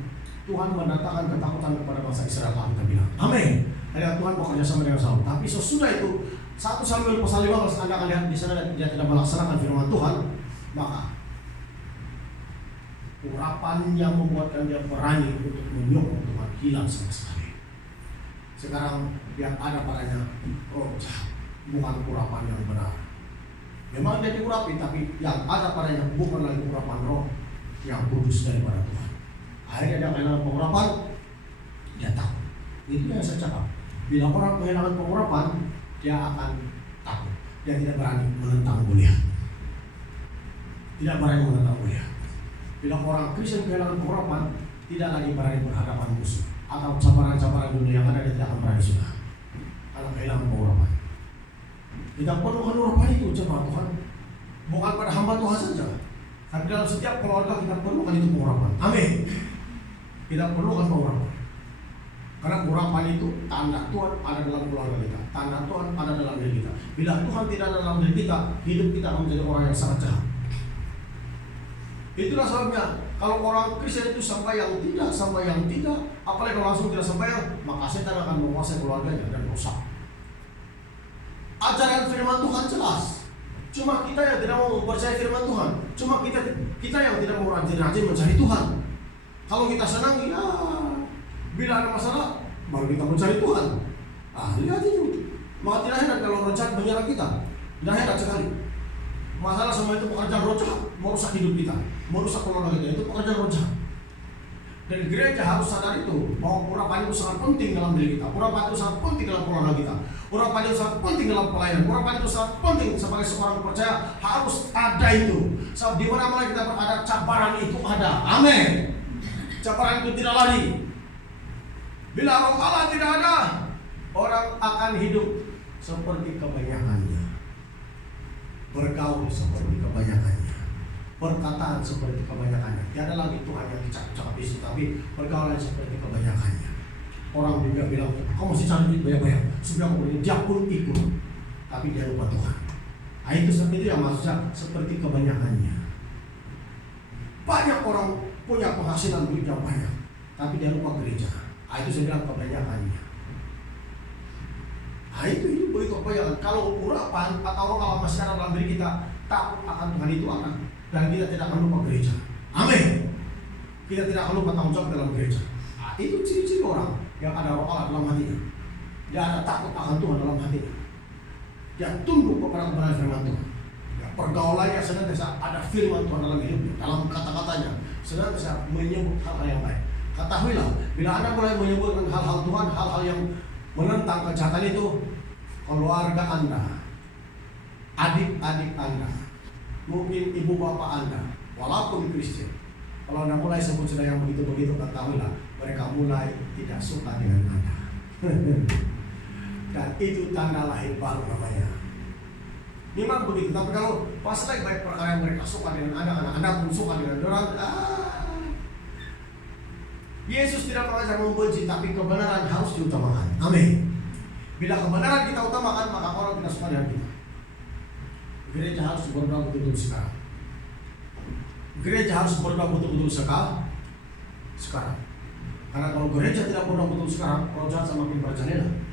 Tuhan mendatangkan ketakutan kepada bangsa Israel. Kita bilang, amin. Ada Tuhan bekerja sama dengan Saul. Tapi sesudah itu 1 Samuel pasal 15 Anda akan lihat di sana dia tidak melaksanakan firman Tuhan, maka urapan yang membuatkan dia berani untuk menyokong Tuhan hilang sama sekali. Sekarang yang ada padanya roh jahat, bukan urapan yang benar. Memang dia diurapi, tapi yang ada padanya bukan lagi urapan roh yang kudus daripada Tuhan. Akhirnya dia kehilangan pengurapan, dia takut. Itu yang saya cakap. Bila orang kehilangan pengurapan, dia akan takut. Dia tidak berani menentang Goliat. Tidak berani menentang Goliat. Bila orang Kristen kehilangan pengurapan, tidak lagi berani berhadapan musuh atau cabaran-cabaran dunia yang ada, dia tidak akan berani sudah. Karena kehilangan pengurapan. Kita perlukan urapan itu, jemaat Tuhan. Bukan pada hamba Tuhan saja, tapi dalam setiap keluarga kita perlukan itu pengurapan. Amin. Kita perlukan pengurapan. Karena urapan itu tanda Tuhan ada dalam keluarga kita, tanda Tuhan ada dalam diri kita. Bila Tuhan tidak ada dalam diri kita, hidup kita akan menjadi orang yang sangat jahat. Itulah sebabnya kalau orang Kristen itu sembahyang tidak, apalagi kalau langsung tidak sembahyang, maka setan akan menguasai keluarganya dan rusak. Ajaran firman Tuhan jelas, cuma kita yang tidak mau percaya firman Tuhan, cuma kita yang tidak mau rajin-rajin mencari Tuhan. Kalau kita senang, ya bila ada masalah, baru kita mencari Tuhan. Lihat itu. Maka tidak heran kalau roh jahat menyerang kita. Tidak heran sekali. Masalah semua itu pekerjaan roh jahat, merusak hidup kita, merusak keluarga kita. Itu pekerjaan roh jahat. Dan gereja harus sadar itu, bahwa urapan itu sangat penting dalam diri kita. Urapan itu sangat penting dalam keluarga kita. Urapan itu sangat penting dalam pelayanan. Urapan itu sangat penting sebagai seorang percaya, harus ada itu. Sebab di mana-mana kita berada, cabaran itu ada. Amin. Cabaran itu tidak lari. Bila roh Allah tidak ada, orang akan hidup seperti kebanyakannya, bergaul seperti kebanyakannya, perkataan seperti kebanyakannya. Tiada lagi Tuhan yang dicakap-cakap di situ, tapi pergaulan seperti kebanyakannya. Orang juga bilang, kamu mesti cari duit banyak-banyak, sudah kemudian dia pun ikut, tapi dia lupa Tuhan. Itu seperti itu yang maksudnya seperti kebanyakannya. Banyak orang punya penghasilan duit yang banyak, tapi dia lupa gereja. Itu saya bilang kebanyakannya. Itu begitu kebanyakan. Kalau urapan atau kalau masih ada dalam diri kita takut akan Tuhan itu akan, dan kita tidak akan lupa gereja. Amin. Kita tidak akan lupa tanggung jawab dalam gereja. Itu ciri-ciri orang yang ada roh Allah dalam hatinya. Dia ada takut akan Tuhan dalam hatinya. Dia tunduk kepada kebenaran firman Tuhan. Pergaulannya senantiasa ada firman Tuhan dalam hidupnya, dalam kata-katanya senantiasa menyebut hal-hal yang baik. Ketahuilah, bila Anda mulai menyebutkan hal-hal Tuhan, hal-hal yang menentang kejahatan itu, keluarga Anda, adik-adik Anda, mungkin ibu bapak Anda, walaupun Kristen, kalau Anda mulai sebut sudah yang begitu-begitu, ketahuilah, mereka mulai tidak suka dengan Anda. Dan itu tanda lahir baru namanya. Memang begitu, tapi kalau pas lagi baik perkara yang mereka suka dengan anak-anak pun suka dengan orang, Yesus tidak mengajar membenci, tapi kebenaran harus diutamakan. Amin. Bila kebenaran kita utamakan, maka orang tidak suka dengan kita. Gereja harus berdoa betul-betul sekarang. Gereja harus berdoa betul-betul sekarang. Karena kalau gereja tidak berdoa betul sekarang, roh jahat semakin berjalan.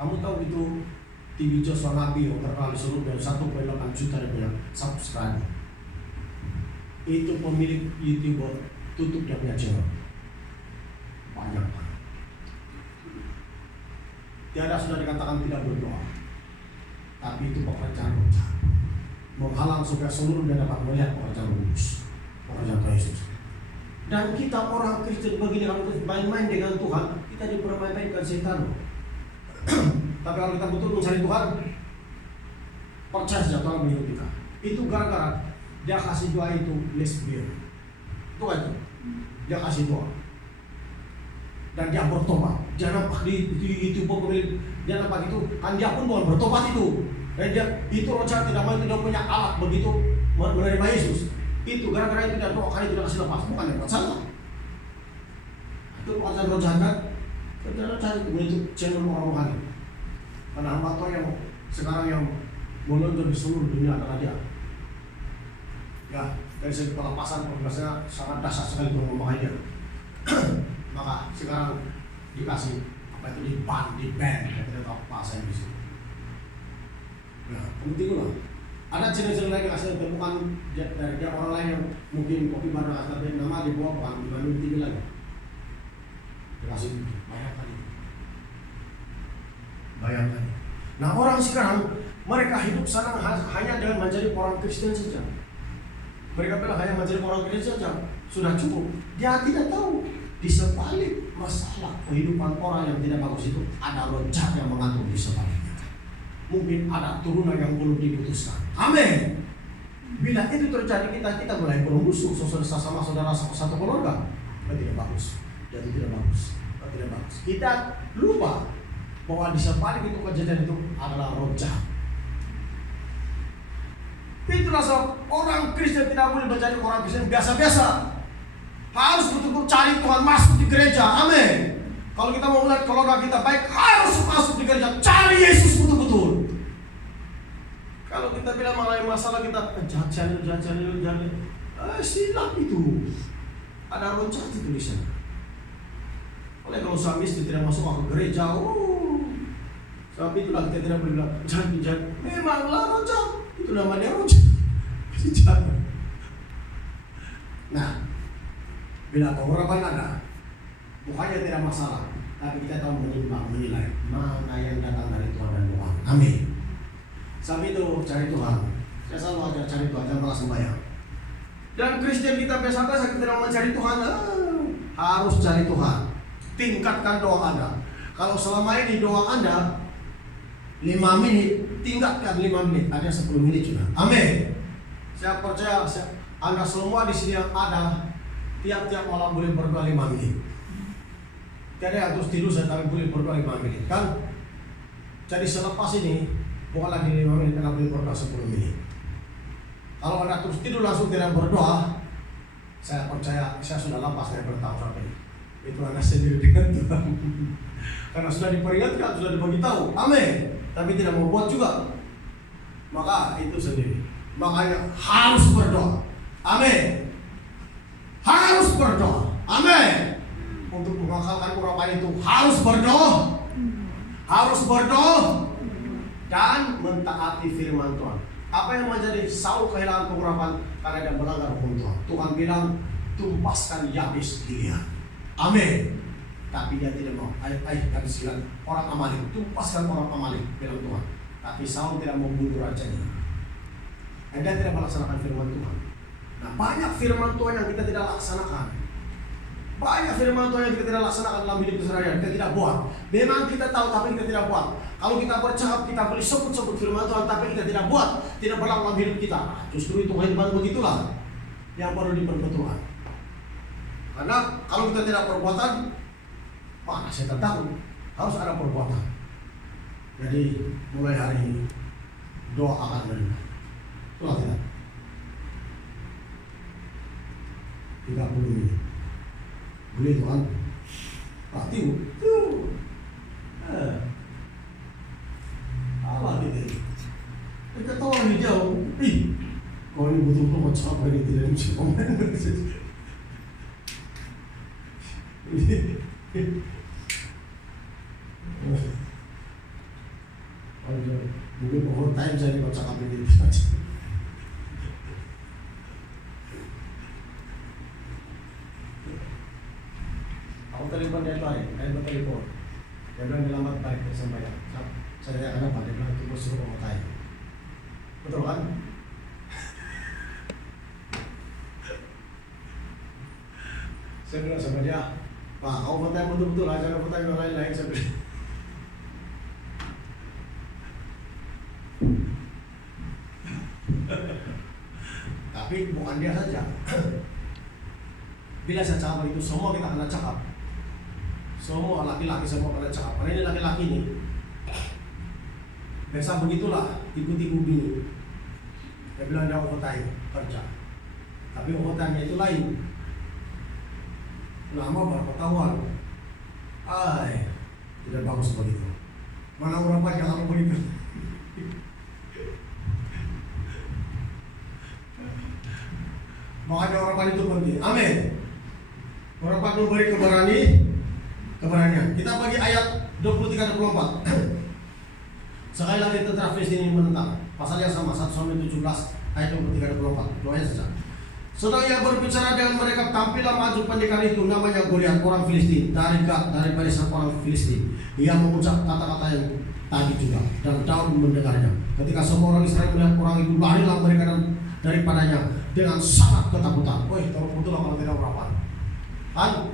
Kamu tahu itu TV Joshua Nabi yang terkenal di seluruh dunia 1,8 juta dia punya subscriber. Itu pemilik YouTuber tutup dia punya channel. Banyak banget. Tiada sudah dikatakan tidak berdoa, tapi itu pekerjaan roh jahat, menghalang supaya seluruh dunia dapat melihat pekerjaan kudus, pekerjaan Tuhan Yesus. Dan kita orang Kristen begini, kalau kita main-main dengan Tuhan, kita dipermainkan setan. Tapi kalau kita betul mencari Tuhan, percaya saja Tuhan menghidupkan kita. Itu gara-gara dia kasih doa itu lesbian. Itu aja. Dia kasih doa. Dan dia bertobat. Dia nampak itu pemilik, dia nampak itu, kan dia pun mau bertobat itu. Dan dia itu roh jahat tidak mau, tidak punya alat begitu menerima Yesus. Itu gara-gara itu dia doakan itu dia kasih lepas, bukan yang salah. Itu pekerjaan roh jahat kan? Kita cari itu channel orang-orang lain. Karena hamba Tuhan yang sekarang yang melonjak di seluruh dunia adalah dia. Ya, dari segi pelepasan progresnya sangat dahsyat sekali untuk memakai dia. Maka sekarang dikasih apa itu di-ban, kita tidak tahu bahasa Inggris. Ya, penting lah. Ada channel-channel lain yang hasil temukan dari dia orang lain yang mungkin kopi baru asal dari nama di bawah bukan dibanding TV lagi. Dikasih banyak kali. Bayangkan. Nah orang sekarang mereka hidup senang hanya dengan menjadi orang Kristen saja. Mereka bilang hanya menjadi orang Kristen saja sudah cukup. Dia tidak tahu di sebalik masalah kehidupan orang yang tidak bagus itu ada roh jahat yang mengatur di sebaliknya. Mungkin ada turunan yang belum diputuskan. Amin. Bila itu terjadi kita mulai bermusuh sama saudara satu keluarga. Tidak bagus. Jadi tidak bagus. Tidak bagus. Kita lupa bahwa di sebalik itu kejadian itu adalah roh jahat. Itulah sebab orang Kristen tidak boleh menjadi orang Kristen biasa-biasa. Harus betul-betul cari Tuhan, masuk di gereja. Amin. Kalau kita mau melihat keluarga kita baik, harus masuk di gereja. Cari Yesus betul-betul. Kalau kita bilang mengenai masalah kita jalan. Silap itu. Ada roh jahat itu di sana. Oleh kalau suami istri tidak masuk ke gereja, sebab itulah kita tidak boleh bilang jangan. Memanglah roh jahat. Itu namanya roh jahat. Nah, bila pengurapan ada, bukannya tidak masalah, tapi kita tahu menilai mana yang datang dari Tuhan dan Tuhan. Amin. Sebab itu cari Tuhan. Saya selalu ajar cari Tuhan, jangan malah sembahyang. Dan Kristen kita biasa-biasa kita tidak mencari Tuhan, harus cari Tuhan. Tingkatkan doa Anda. Kalau selama ini doa Anda 5 menit, tingkatkan 5 menit, ada 10 menit juga. Amin. Saya percaya Anda semua di sini yang ada tiap-tiap malam boleh berdoa 5 menit. Tidak ada terus tidur saya tapi boleh berdoa 5 menit kan? Jadi selepas ini bukan lagi 5 menit, Anda boleh berdoa 10 menit. Kalau Anda terus tidur langsung tidak berdoa, saya percaya saya sudah lepas dari bertahun sampai itu Anda sendiri dengan Tuhan. Karena sudah diperingatkan, sudah diberitahu. Amin. Tapi tidak mau buat juga. Maka itu sendiri. Makanya harus berdoa. Amin. Harus berdoa. Amin. Untuk mengakalkan urapan itu harus berdoa. Harus berdoa dan mentaati firman Tuhan. Apa yang menjadi Saul kehilangan pengurapan karena dia melanggar hukum Tuhan. Tuhan bilang tumpaskan Yabes dia. Amin. Tapi dia tidak mau. Habis bilang orang Amalek, tumpaskan orang Amalek, bilang Tuhan. Tapi Saul tidak mau bunuh rajanya. Dan dia tidak melaksanakan firman Tuhan. Nah, banyak firman Tuhan yang kita tidak laksanakan. Banyak firman Tuhan yang kita tidak laksanakan dalam hidup keseharian, kita tidak buat. Memang kita tahu tapi kita tidak buat. Kalau kita bercakap, kita boleh sebut-sebut firman Tuhan tapi kita tidak buat, tidak berlaku dalam hidup kita. Justru itu kehidupan begitulah yang perlu diperbetulkan. Karena kalau kita tidak perbuatan, Mana setan takut? Harus ada perbuatan. Jadi mulai hari ini doa akan mendengar. Itulah tidak. 30 menit. Boleh Tuhan. Pak Tio. Allah gitu. Kita tahu orang di jauh. Kau ini betul-betul WhatsApp ini tidak bisa komen. Mungkin overtime saya di WhatsApp ini. Aku telepon dia lain, saya telepon. Dia bilang dia lambat balik ke sembahyang. Saya akan dapat, dia bilang itu suruh overtime. Betul kan? Saya bilang sama dia, Pak, overtime betul-betul lah, jangan overtime yang lain-lain. Saya bilang. Tapi bukan dia saja. Bila saya cakap itu, semua kita kena cakap. Semua laki-laki semua kena cakap. Karena ini laki-laki ini biasa begitulah, tipu-tipu bini. Dia bilang dia overtime kerja. Tapi overtime itu lain. Lama baru ketahuan. Tidak bagus begitu. Mana orang banyak yang begitu. Makanya orang itu penting. Amin. Orang memberi keberanian. Kita bagi ayat 23-24. Sekali lagi tentara Filistin ini menentang. Pasal yang sama 1 Samuel 17 ayat 23-24. Doanya saja. Sedang ia berbicara dengan mereka, tampillah maju pendekar itu, namanya Goliat, orang Filistin, dari Gad, dari barisan orang Filistin. Ia mengucap kata-kata yang tadi juga, dan Daud mendengarnya. Ketika semua orang Israel melihat orang itu, larilah mereka daripadanya dengan sangat ketakutan. Woi, tahu betul kalau tidak berapa? Kan?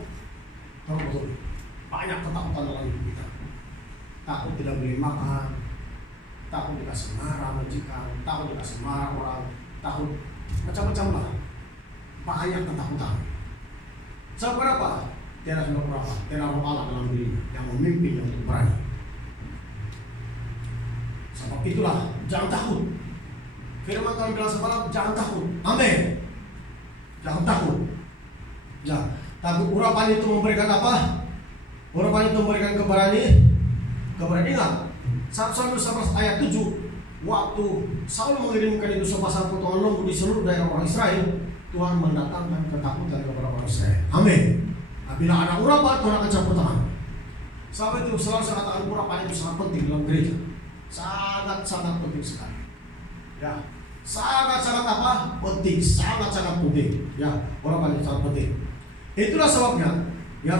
Tahu betul. Banyak ketakutan dalam hidup kita. Takut tidak boleh makan, takut dikasih marah majikan, takut dikasih marah orang, takut macam-macam lah. Banyak ketakutan. Sebab apa? Tiada sebab berapa? Tiada roh Allah dalam diri yang memimpin yang berani. Sebab itulah jangan takut. Firman Tuhan bilang semalam jangan takut. Amin. Jangan takut. Ya. Tapi urapan itu memberikan apa? Urapan itu memberikan keberanian. 1 Samuel 11 ayat 7. Waktu Saul mengirimkan itu sepasang potongan lembu di seluruh daerah orang Israel, Tuhan mendatangkan ketakutan kepada orang Israel. Amin. Bila ada urapan, Tuhan akan campur tangan. Sampai itu selalu saya katakan urapan itu sangat penting dalam gereja. Sangat-sangat penting sekali. Ya, sangat-sangat apa? Penting, sangat-sangat penting. Ya, urapan itu sangat penting. Itulah sebabnya, ya.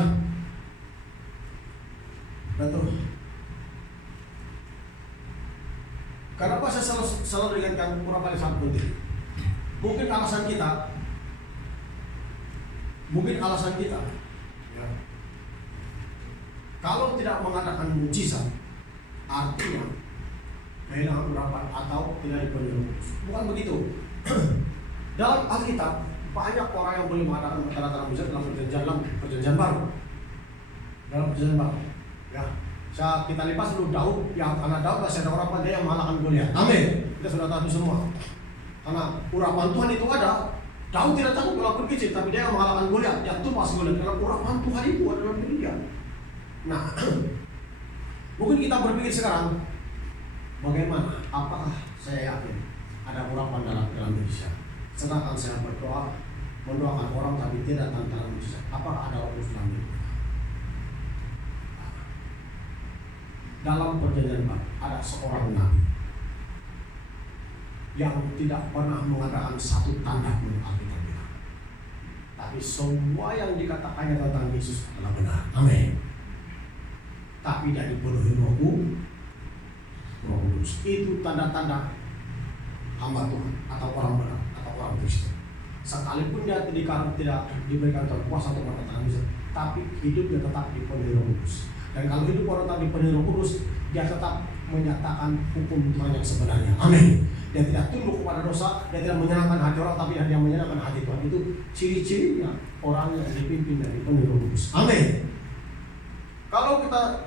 Betul. Kenapa saya selalu ingatkan urapan itu sangat penting? Mungkin alasan kita, ya. Kalau tidak mengadakan mujizat, artinya kehilangan urapan atau tidak dipenuhi Roh Kudus. Bukan begitu. Dalam Alkitab banyak orang yang boleh mengadakan tanda-tanda mujizat dalam perjanjian baru. Dalam perjanjian baru, ya. Kita lipas dulu Daud, yang karena Daud masih ada urapan dia yang mengalahkan Goliat. Amin. Kita sudah tahu semua. Karena urapan Tuhan itu ada. Daud tidak takut melakukan kecil, tapi dia yang mengalahkan Goliat, yang tumpas Goliat. Karena urapan Tuhan itu ada dalam diri dia. Nah, mungkin kita berpikir sekarang, bagaimana? Apakah saya yakin ada urapan dalam diri saya? Sedangkan saya berdoa, mendoakan orang tapi tidak tanda mujizat. Apakah ada Roh Kudus dalam diri? Dalam perjanjian baru ada seorang nabi yang tidak pernah mengadakan satu tanda pun Alkitab bilang. Tapi semua yang dikatakannya tentang Yesus adalah benar. Amin. Tapi tidak dipenuhi Roh Kudus. Itu tanda-tanda hamba Tuhan atau orang benar atau orang Kristen. Sekalipun dia tidak diberikan kuasa untuk mengatakan Yesus, tapi hidupnya tetap dipenuhi Roh Kudus. Dan kalau hidup orang tetap dipenuhi Roh Kudus, dia tetap menyatakan hukum Tuhan yang sebenarnya. Amin. Dia tidak tunduk kepada dosa, dia tidak menyenangkan hati orang, tapi dia menyenangkan hati Tuhan. Itu ciri-cirinya orang yang dipimpin dari penuh Roh Kudus. Amin. Kalau kita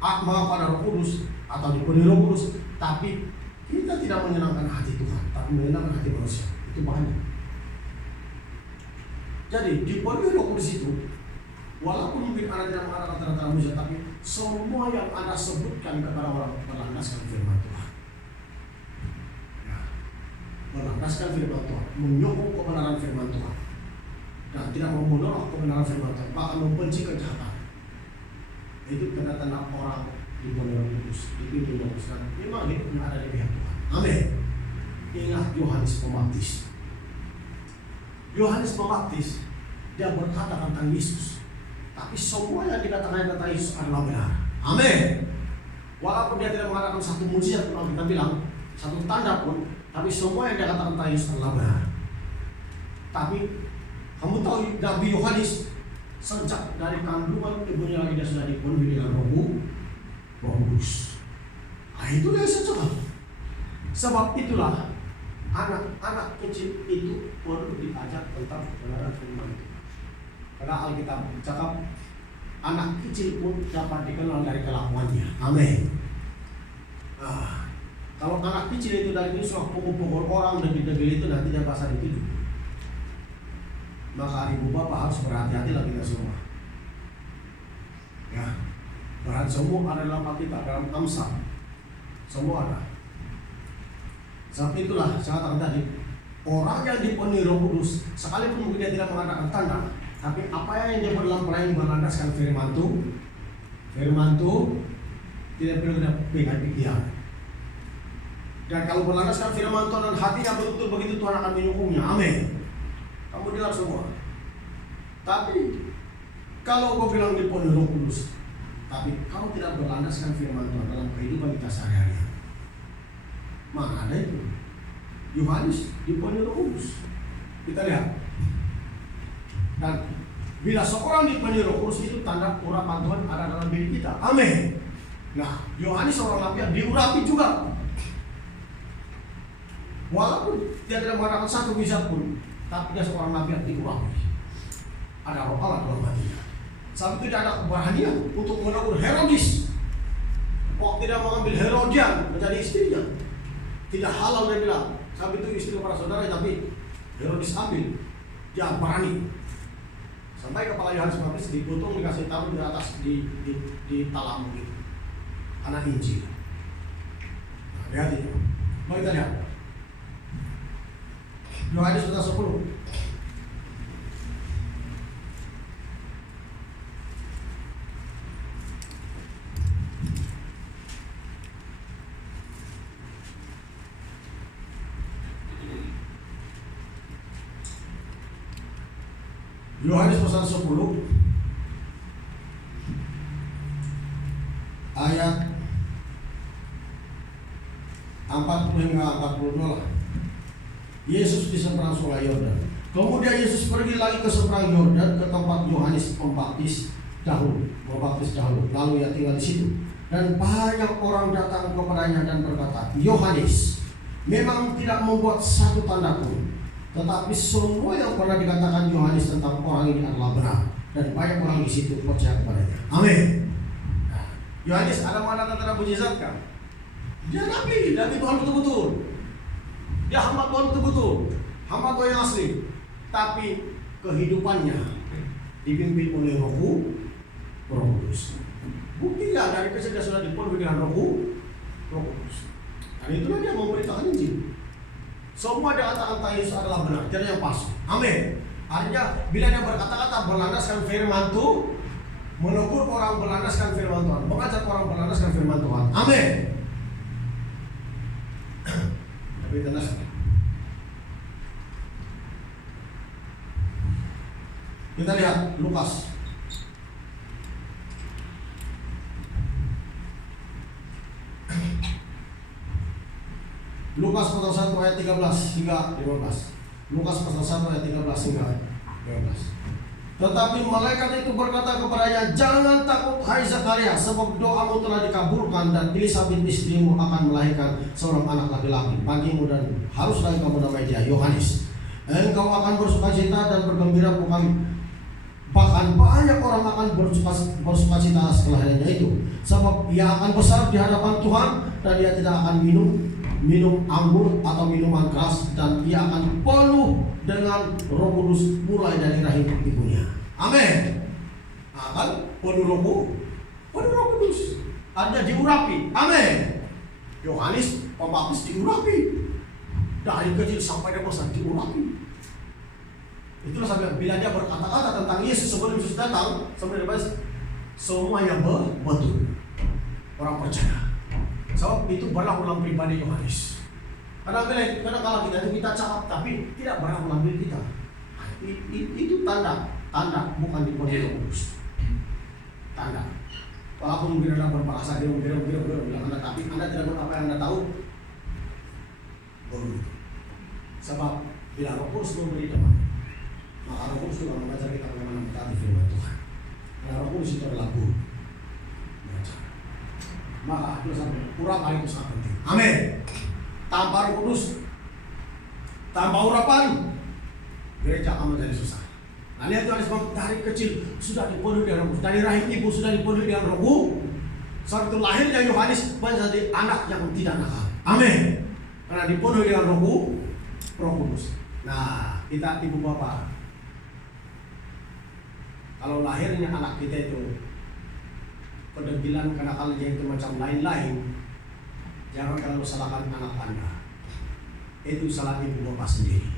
mau pada Roh Kudus atau dipenuhi Roh Kudus, tapi kita tidak menyenangkan hati Tuhan, tapi menyenangkan hati manusia, itu banyak. Jadi dipenuhi Roh Kudus itu, walaupun mungkin Anda tidak mengatakan tanda-tanda mujizat, tapi semua yang Anda sebutkan kepada orang berlandaskan firman Tuhan. Ya, berlandaskan firman Tuhan, menyokong kebenaran firman Tuhan, dan tidak mau menolak kebenaran firman Tuhan, bahkan membenci kejahatan. Itu tanda-tanda orang dipenuhi Roh Kudus, dipimpin Roh Kudus, dan memang hidupnya ada di pihak Tuhan. Amin. Ingat Yohanes Pembaptis. Yohanes Pembaptis, dia berkata tentang Yesus, tapi semua yang dikatakan tentang Yesus adalah benar. Amin. Walaupun dia tidak mengatakan satu mujizat pun, kita bilang satu tanda pun, tapi semua yang dia katakan tentang Yesus adalah benar. Tapi kamu tahu Nabi Yohanes sejak dari kandungan ibunya lagi dia sudah dipenuhi dengan Roh Kudus. Nah, itu yang sejak. Sebab itulah anak-anak kecil itu perlu diajar tentang kebenaran firman Tuhan. Karena Alkitab bercakap anak kecil pun dapat dikenal dari kelakuannya. Amin. Nah, kalau anak kecil itu dari suka pukul-pukul orang dan degil itu nanti dia pasal itu. Maka ibu bapak harus berhati-hati lagi kita semua. Ya, berhati semua ada dalam Alkitab, dalam Amsal, semua ada. Sebab itulah saya katakan tadi, orang yang dipenuhi Roh Kudus, sekalipun mungkin dia tidak mengadakan tanda, tapi apa yang dia dalam pelayanan berlandaskan firman Tuhan tidak perlu kita pegang pikiran. Dan kalau berlandaskan firman Tuhan dan hatinya betul begitu, Tuhan akan menyokongnya. Amin. Kamu dengar semua. Tapi kalau kau bilang dipenuhi Roh Kudus, tapi kau tidak berlandaskan firman Tuhan dalam kehidupan kita sehari-hari, mana ada itu? Yohanes dipenuhi Roh Kudus. Kita lihat. Dan bila seorang dipenuhi Roh Kudus, itu tanda urapan Tuhan ada dalam diri kita. Amin. Nah, Yohanes seorang nabi yang diurapi juga. Walaupun dia tidak mengatakan satu mujizat pun, tapi dia seorang nabi yang diurapi. Ada Roh Allah dalam hatinya. Sebab itu tidak ada keberanian untuk menegur Herodes. Waktu tidak mengambil Herodian menjadi istrinya, tidak halal dia bilang. Sebab itu istri para saudara, tapi Herodes ambil. Dia berani. Sampai kepala Yohanes Pembaptis dipotong, dikasih taruh di atas di talam gitu. Anak Injil. Nah, lihat itu. Mari kita lihat. Yohanes pasal 10. Yohanes pasal 10 ayat 40 hingga 42 lah. Yesus di seberang sungai Yordan. Kemudian Yesus pergi lagi ke seberang Yordan, ke tempat Yohanes Pembaptis dahulu, lalu ia tinggal di situ. Dan banyak orang datang kepadanya dan berkata, Yohanes memang tidak membuat satu tanda pun, tetapi semua yang pernah dikatakan Yohanes tentang orang ini adalah benar, dan banyak orang di situ percaya kepadanya. Amin. Nah, Yohanes ada mana tanda mujizat kan? Dia nabi Tuhan betul-betul. Dia hamba Tuhan betul-betul, hamba Tuhan yang asli. Tapi kehidupannya dipimpin oleh Roh Kudus. Buktinya dari kecil dia sudah dipenuhi dengan Roh Kudus. Dan itulah dia memberitakan Injil. Semua dia kata-kata Yesus adalah benar, tidak yang palsu. Amin. Artinya bila dia berkata-kata berlandaskan firman Tuhan, menegur orang berlandaskan firman Tuhan, mengajak orang berlandaskan firman Tuhan. Amin. Tapi tenang. Kita lihat Lukas. Lukas pasal 1 ayat 13 hingga 15. Lukas pasal 1 ayat 13 hingga 15. Tetapi malaikat itu berkata kepadanya, jangan takut hai Zakaria, sebab doamu telah dikabulkan dan Elisabet istrimu akan melahirkan seorang anak laki-laki bagimu dan haruslah kamu namai dia Yohanes. Engkau akan bersukacita dan bergembira Bahkan banyak orang akan bersukacita setelahnya itu, sebab ia akan besar di hadapan Tuhan, dan ia tidak akan minum anggur atau minuman keras, dan ia akan penuh dengan Roh Kudus mulai dari rahim ibunya. Amin. Akan penuh Roh Kudus, ada diurapi. Amin. Yohanes Pembaptis diurapi dari kecil sampai dewasa, diurapi. Itulah sampai bila dia berkata-kata tentang Yesus sebelum Yesus datang, sampai dia semuanya betul. Orang percaya. Sebab itu berlaku dalam pribadi Yohanes. Kadang-kadang kalau kita itu kita cakap tapi tidak berlaku dalam diri kita. Itu tanda bukan dipenuhi Roh Kudus. Tanda. Walaupun mungkin Anda berbahasa bilang Anda, tapi Anda tidak tahu apa yang Anda tahu. Baru itu. Sebab bila Roh Kudus memberi teman, maka Roh Kudus juga mengajar kita bagaimana mentaati firman Tuhan. Karena Roh Kudus itu adalah guru mengajar. Maka itu sampai urapan itu sangat penting. Amin. Tanpa Roh Kudus, tanpa urapan, gereja akan menjadi susah. Nah, lihat Tuhan sebab dari kecil sudah dipenuhi dengan Roh Kudus, dari rahim ibu sudah dipenuhi dengan Roh Kudus. Saat itu lahirnya Yohanes menjadi anak yang tidak nakal. Amin. Karena dipenuhi dengan Roh Kudus. Nah, kita ibu bapak, kalau lahirnya anak kita itu kedegilan kenakalannya itu macam lain-lain, jangan kalau salahkan anak Anda. Itu salah ibu bapak sendiri.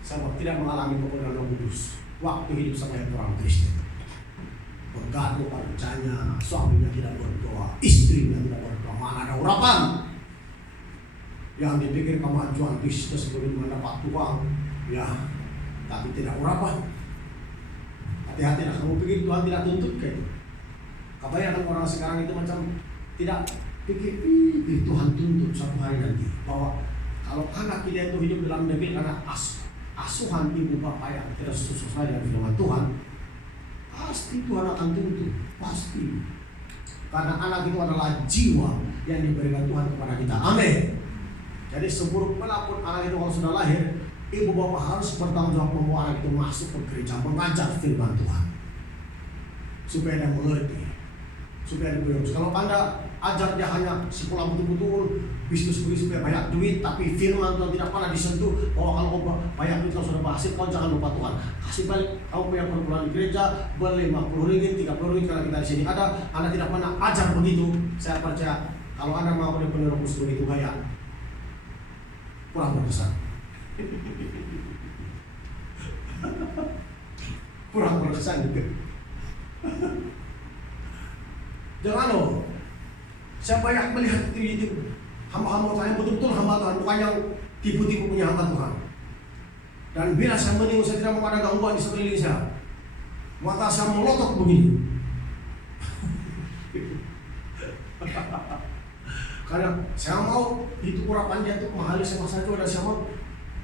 Sebab tidak mengalami kepenuhan Roh Kudus waktu hidup sebagai orang Kristen. Bergaduh padanya, suaminya tidak berdoa, istrinya tidak berdoa, mana ada urapan. Yang dipikir kemajuan bisnis sebelum mendapat uang, ya, tapi tidak urapan. Hati-hati lah, kamu pikir Tuhan tidak tuntut kayak itu. Kebanyakan orang sekarang itu macam tidak pikir Tuhan tuntut suatu hari nanti. Bahwa kalau anak kita itu hidup dalam negeri karena asuhan ibu bapak yang tidak sesuai dengan firman Tuhan, pasti Tuhan akan tuntut, pasti. Karena anak itu adalah jiwa yang diberikan Tuhan kepada kita. Amin. Jadi seburuk apapun anak itu kalau sudah lahir, ibu bapak harus bertanggung jawab membawa anak itu masuk ke gereja, mengajar firman Tuhan, supaya dia mengerti, supaya dia berurus. Kalau Anda ajar dia hanya sekolah betul-betul, bisnis supaya banyak duit, tapi firman Tuhan tidak pernah disentuh, bahwa kalau banyak duit kalau sudah berhasil, kau jangan lupa Tuhan. Kasih balik, kamu punya perbulan di gereja, boleh 50 ringgit, 30 ringgit, karena kita di sini ada. Anda tidak pernah ajar begitu. Saya percaya kalau Anda mau dipenuhi Roh Kudus begitu banyak, kurang berkesan. Kurang berkesan gitu. Jangan loh. Saya banyak melihat itu hamba-hamba Tuhan yang betul-betul hamba Tuhan, bukan yang tipu-tipu punya hamba Tuhan. Dan bila saya menengok, saya tidak mau ada gangguan di sekeliling saya. Mata saya melotot begini. Karena saya mau itu urapan dia itu mahal, saya itu ada saya mau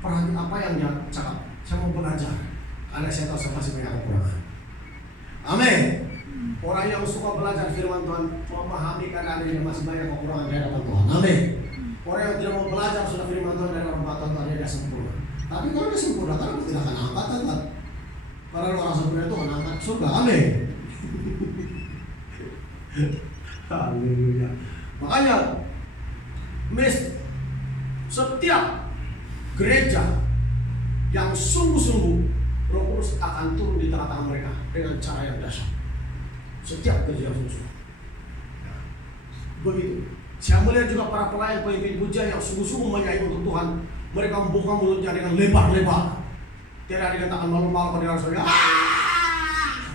perhatian apa yang dia cakap. Saya mau belajar. Karena saya tahu saya masih banyak kekurangan. Amin. Orang yang suka belajar firman Tuhan memahami karena dia masih banyak kekurangan di hadapan Tuhan. Amin. Orang yang tidak mau belajar sudah firman Tuhan dari orang Tuhan dia sempurna. Tapi kalau dia sempurna, kan tidak akan angkat kan? Karena orang sempurna itu akan angkat surga. Amin. Haleluya. Makanya setiap gereja yang sungguh-sungguh, Roh Kudus akan turun di tengah-tengah mereka dengan cara yang dahsyat. Setiap gereja yang sungguh-sungguh. Begitu. Saya melihat juga para pemimpin pujian yang sungguh-sungguh menyanyi untuk Tuhan. Mereka membuka mulutnya dengan lebar-lebar. Tidak dikatakan malu-malu pada orang saudara.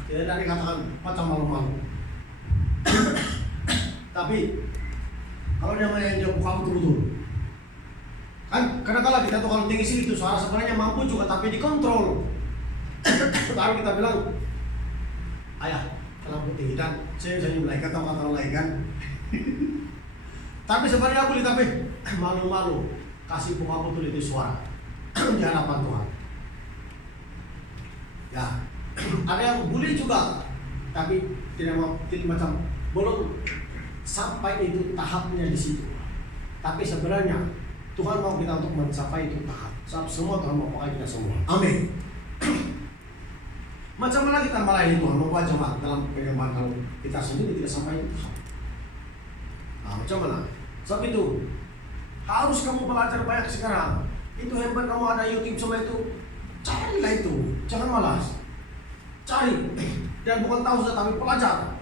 Tidak dikatakan macam malu-malu. Tapi kalau dia menyanyi dia buka betul-betul. Kan kadang-kadang kita tuh kalau tinggi sini itu suara sebenarnya mampu juga tapi dikontrol. Baru kita bilang, ayah, lampu tinggi dan saya bisa mulai kata-kata lain kan. Tapi sebenarnya aku tapi malu-malu kasih buka betul itu suara di hadapan Tuhan. Ya, ada yang bully juga, tapi tidak macam belum sampai itu tahapnya di situ. Tapi sebenarnya Tuhan mau kita untuk mencapai itu tahap. Semua Tuhan mau pakai kita semua. Amin. Macam mana kita melayani Tuhan, membawa jemaat dalam penyembahan kalau kita sendiri tidak sampai itu? Nah, macam mana? Sebab itu harus kamu belajar banyak sekarang. Itu hebat kamu ada YouTube semua itu. Carilah itu, jangan malas. Cari, dan bukan tahu saja tapi pelajar.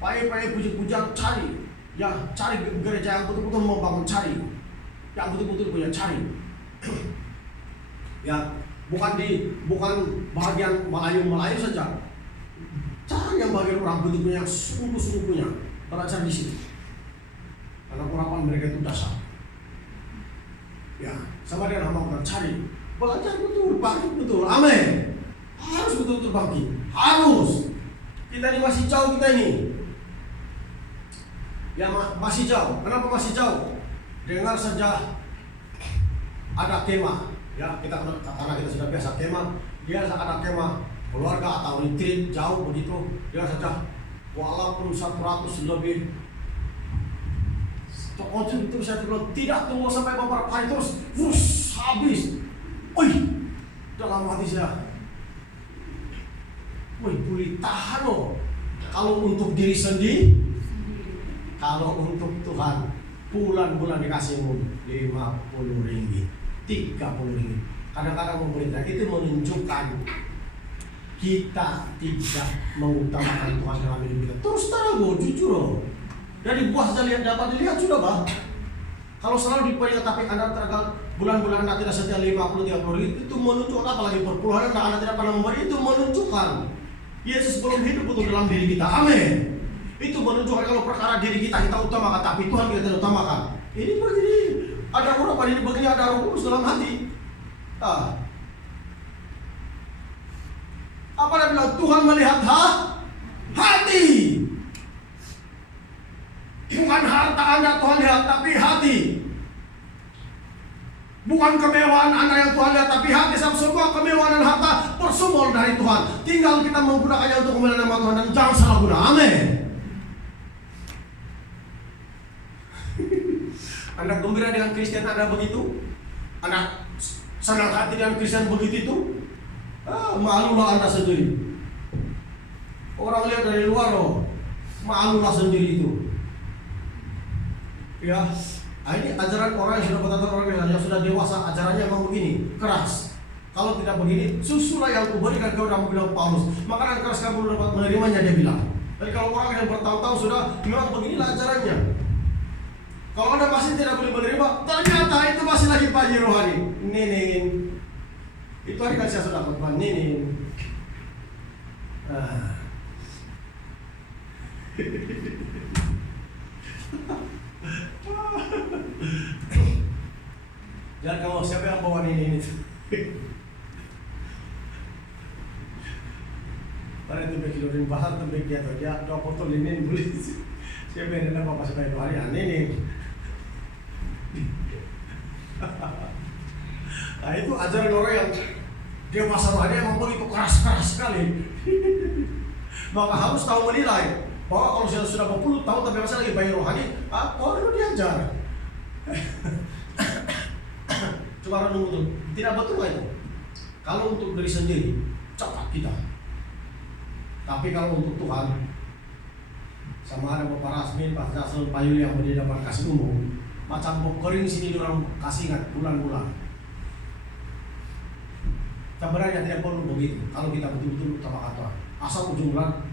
Baik-baik puji-pujian cari. Ya, cari gereja yang betul-betul mau bangun, cari. Yang betul-betul punya cari. Ya, bukan bagian Melayu saja. Cari yang bagian orang betul-betul yang sungguh-sungguh punya. Belajar di sini. Karena urapan mereka itu dasar. Ya, sama dengan hamba cari. Belajar betul, bangkit betul. Amin. Harus betul-betul bangkit. Harus. Kita ini masih jauh kita ini. Ya masih jauh. Kenapa masih jauh? Dengar saja ada kemah. Ya karena kita sudah biasa kemah. Dia ada kemah keluarga atau retreat jauh begitu. Dia saja walaupun 100 lebih. Tokoh itu saya bilang tidak tunggu sampai beberapa hari terus habis. Dalam hati saya. Boleh tahan loh. Kalau untuk diri sendiri, kalau untuk Tuhan, bulan-bulan dikasihmu 50 ringgit, 30 ringgit. Kadang-kadang pemerintah itu menunjukkan kita tidak mengutamakan Tuhan dalam hidup kita. Terus terang jujur loh. Dari buah saja dapat dilihat sudah bah. Kalau selalu diperingat tapi Anda terkadang bulan-bulan Anda tidak setia 50-30 ringgit, itu menunjukkan apalagi perpuluhan Anda tidak pernah memberi, itu menunjukkan Yesus belum hidup betul dalam diri kita. Amin. Itu menunjukkan kalau perkara diri kita utamakan, tapi Tuhan kita tidak utamakan. Ini begini, ada urapan ini begini, ada Roh Kudus dalam hati. Apa dia bilang? Tuhan melihat hati. Bukan harta Anda Tuhan lihat, tapi hati. Bukan kemewahan Anda yang Tuhan lihat, tapi hati. Semua kemewahan dan harta bersumber dari Tuhan. Tinggal kita menggunakannya untuk kemuliaan nama Tuhan dan jangan salah guna. Amin. Anda gembira dengan Kristen Anda begitu? Anda senang hati dengan Kristen begitu itu? Malulah Anda sendiri. Orang lihat dari luar loh, malulah sendiri itu. Ya, ini ajaran orang yang sudah betul-betul orang yang sudah dewasa, ajarannya memang begini, keras. Kalau tidak begini, susulah yang kuberikan kau dalam bilang Paulus. Maka keras kamu dapat menerimanya, dia bilang. Tapi kalau orang yang bertahun-tahun sudah memang beginilah ajarannya. Kalau Anda masih tidak boleh menerima, ternyata itu masih lagi pagi rohani. Nenin. Itu hari kan saya sudah khotbah, nenin. Jangan kamu siapa yang bawa ini pada itu bekilorin bahar tuh bekia tuh dia dua botol ini boleh siapa yang ada apa supaya dua hari ini nah itu ajaran orang yang dia masa rohani emang begitu keras sekali maka harus tahu menilai bahwa kalau sudah berpuluh tahun tapi masih lagi bayi rohani perlu diajar. Coba renung betul, tidak betul itu. Kalau untuk diri sendiri, cepat kita. Tapi kalau untuk Tuhan, sama ada Bapak Rasmin, Pak Jason, Pak Yuli yang berdiri dapat kasih umum, macam mau kering sini orang kasih ingat bulan-bulan. Sebenarnya tidak perlu begitu. Kalau kita betul-betul utamakan Tuhan, asal ujung bulan,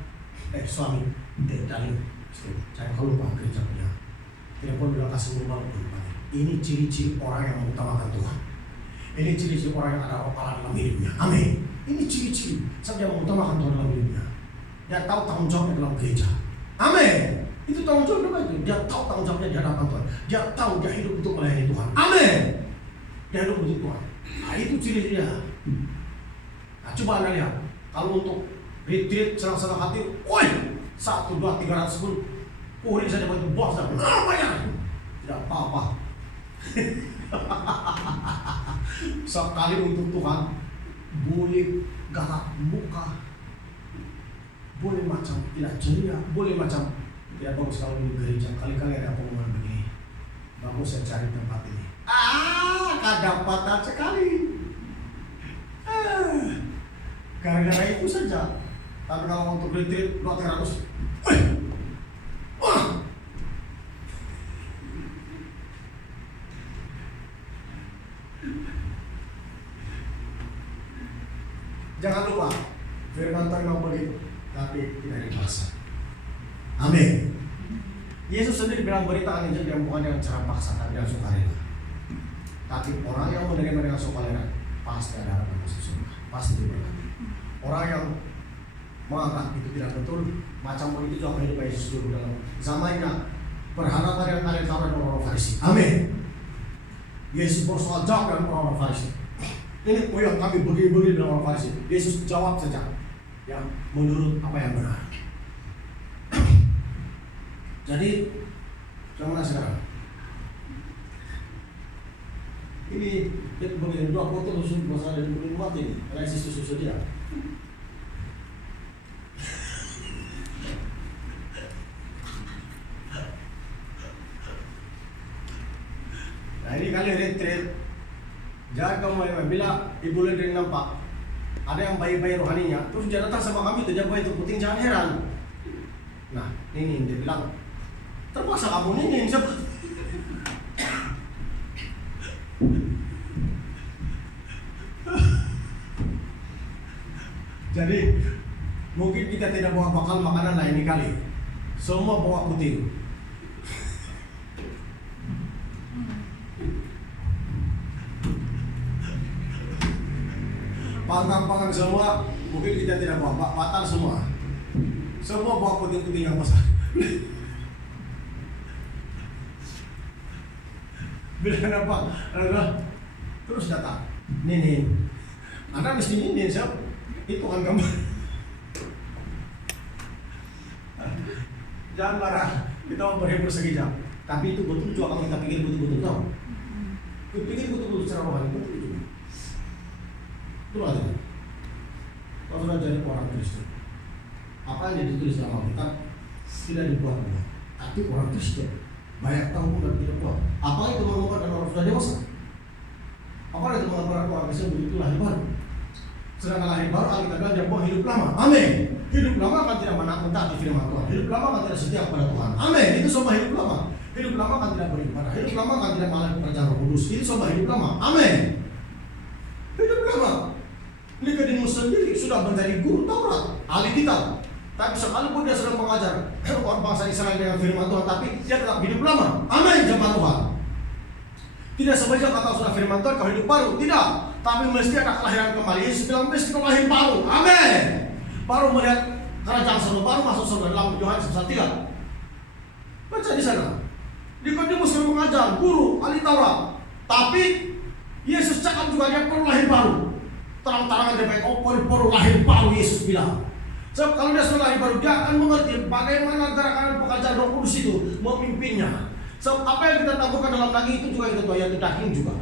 suami, dalil, jangan lupa kerja punya. Tidak perlu dia kasih umum betul. Ini ciri-ciri orang yang mengutamakan Tuhan. Ini ciri-ciri orang yang ada Allah dalam hidupnya. Amin. Ini ciri-ciri saat dia mengutamakan Tuhan dalam hidupnya. Dia tahu tanggung jawabnya dalam gereja. Amin. Itu tanggung jawabnya itu. Dia tahu tanggung jawabnya di hadapan Tuhan. Dia tahu dia hidup untuk melayani Tuhan. Amin. Dia hidup untuk Tuhan. Nah itu ciri-cirinya. Nah coba Anda lihat. Kalau untuk retreat senang-senang hati, 1, 2, 300 pun kuring saja begitu bos dan banyak. Tidak apa-apa. Sekali untuk Tuhan boleh galak muka, boleh macam tidak ceria, boleh macam tidak bagus kalau di gereja. Kali-kali ada pengumuman begini, bagus saya cari tempat ini. Kedapatan sekali. Gara-gara itu saja. Tapi kalau untuk retreat 200, jangan lupa firman Tuhan memang begitu, tapi tidak dipaksa. Amin. Yesus sendiri bilang beritakan Injil yang bukan dengan cara paksa, tapi dengan sukarela. Tapi orang yang menerima dengan sukarela pasti ada harapan masuk surga, pasti diberkati. Orang yang menganggap itu tidak betul, macam begitu juga kehidupan Yesus dulu dalam zamannya. Berharap yang kalian tahu dengan orang Farisi. Amin. Yesus bersoal jawab dengan orang Farisi. Ini yang kami begini dengan orang Farisi. Yesus jawab saja, yang menurut apa yang benar. Jadi, bagaimana sekarang? Ini begini, 2 foto susu masa dari belum mati ini, karena susu dia. Nah ini kali retreat. Jangan kamu bila ibu lendeng nampak ada yang bayi-bayi rohaninya, terus dia datang sama kami, itu dia bayi itu puting, jangan heran. Nah ini dia bilang, terpaksa kamu ninin siapa? Jadi mungkin kita tidak bawa bakal makanan lain kali, semua bawa puting. Pangan semua, mungkin kita tidak bawa batal semua. Semua bawa puting-puting yang besar. Bilang apa? Terus datang, Ninin. Anda mesti ninin siapa? Itu kan kamu. Jangan marah, kita mau berhibur sekejap. Tapi itu betul juga kalau kita pikir betul-betul tahu. Kita pikir betul-betul secara rohani, betul juga. Itulah itu. Kalau sudah jadi orang Kristen, apa yang ditulis dalam Alkitab tidak dibuat-buat, tapi orang Kristen banyak tahu pun dan tidak buat. Apa itu mengatakan orang sudah dewasa? Apa itu mengatakan orang Kristen begitu lahir baru? Sedangkan lahir baru Alkitab bilang dia buang hidup lama. Amin. Hidup lama kan tidak mentaati firman Tuhan. Hidup lama kan tidak setia kepada Tuhan. Amin. Itu semua hidup lama. Hidup lama kan tidak beribadah. Hidup lama kan tidak mengalami pekerjaan Roh Kudus. Itu semua hidup lama. Amin. Hidup lama. Nikodemus sendiri sudah menjadi guru Taurat, ahli kitab. Tapi sekalipun dia sedang mengajar orang bangsa Israel dengan firman Tuhan, tapi dia tetap hidup lama. Amin, jemaat Tuhan. Tidak sebaliknya kata sudah firman Tuhan kau hidup baru, tidak. Tapi mesti ada kelahiran kembali. Yesus bilang mesti kau lahir baru. Amin. Baru melihat kerajaan surga, baru masuk surga dalam Yohanes 1:3. Baca di sana. Nikodemus sedang mengajar, guru, ahli Taurat. Tapi Yesus cakap juga dia perlu lahir baru. Terang-terangan dia baik, perlu lahir baru, Yesus bilang. Sebab kalau dia sudah lahir baru, dia akan mengerti bagaimana gerakan pekerjaan Roh Kudus itu memimpinnya. Sebab apa yang kita tampilkan dalam daging itu juga yang ketua daging juga.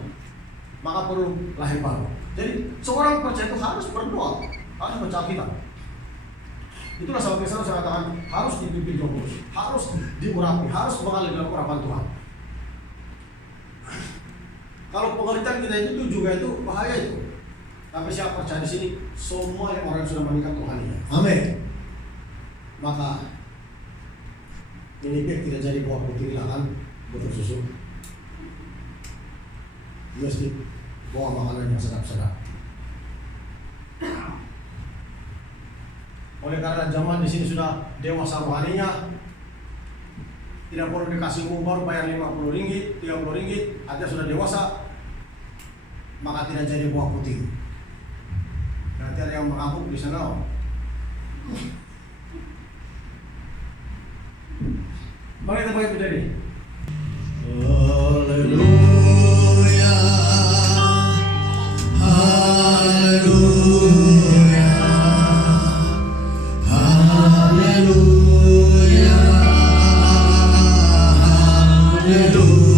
Maka perlu lahir baru. Jadi seorang percaya itu harus berdoa, harus baca Alkitab. Itulah sebabnya saya katakan harus dipimpin Roh Kudus, harus diurapi, harus mengalir dalam urapan Tuhan. Kalau pengertian kita itu juga itu bahaya itu. Tapi siapa percaya di sini, semua yang orang sudah meninggal Tuhannya. Amin. Maka ini tidak jadi buah putih kan, butuh susu. Mesti bawa makanan yang sedap-sedap. Oleh karena zaman di sini sudah dewasa rohaninya, tidak perlu dikasih uang baru bayar 50 ringgit, 30 ringgit, artinya sudah dewasa, maka tidak jadi buah putih. Nanti ada yang mengamuk di sana. Mari kita pakai berdiri. Haleluya, haleluya, haleluya, haleluya, haleluya, haleluya, haleluya.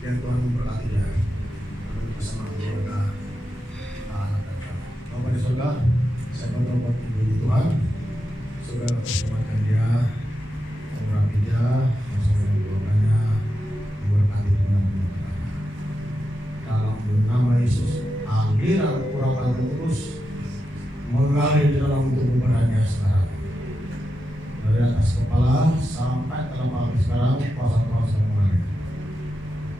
Biar Tuhan memberkati dia. Kami bersama keluarga anak dan kami. Bapak di surga, saya berdoa buat ibu Tuhan. Saudara selamatkan dia, memberkati dia, bersama keluarganya, memberkati Tuhan. Dalam nama Yesus, aliran urapan terus mengalir di dalam tubuh badannya sekarang. Dari atas kepala sampai telapak kaki sekarang kuasa-kuasa mengalir.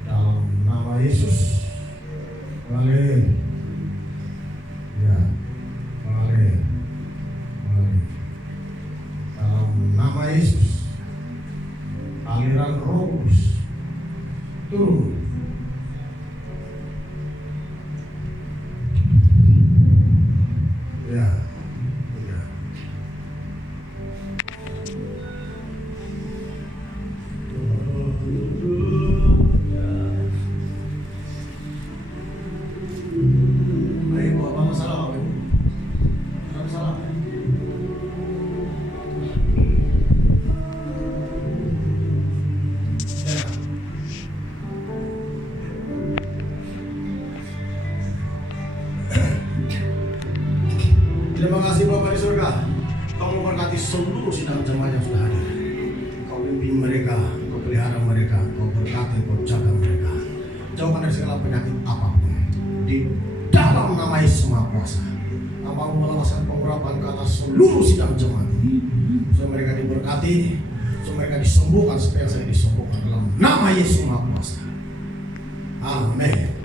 Dalam nama Yesus mengalir. Ya, mengalir. Mengalir. Dalam nama Yesus aliran Roh Kudus turun. Ya, ya. Baik, apa masalah? Apa masalah? Ya. Terima kasih Bapak di surga. Kau memberkati seluruh sidang jemaat yang sudah hadir. Kau pimpin mereka, kau pelihara mereka, kau berkati, kau jaga mereka. Jauhkan dari segala penyakit apapun. Di dalam nama Yesus Maha Kuasa. Hamba melawaskan pengurapan ke atas seluruh sidang jemaat ini. Supaya mereka diberkati, supaya mereka disembuhkan, supaya saya disembuhkan dalam nama Yesus Maha Kuasa. Amin.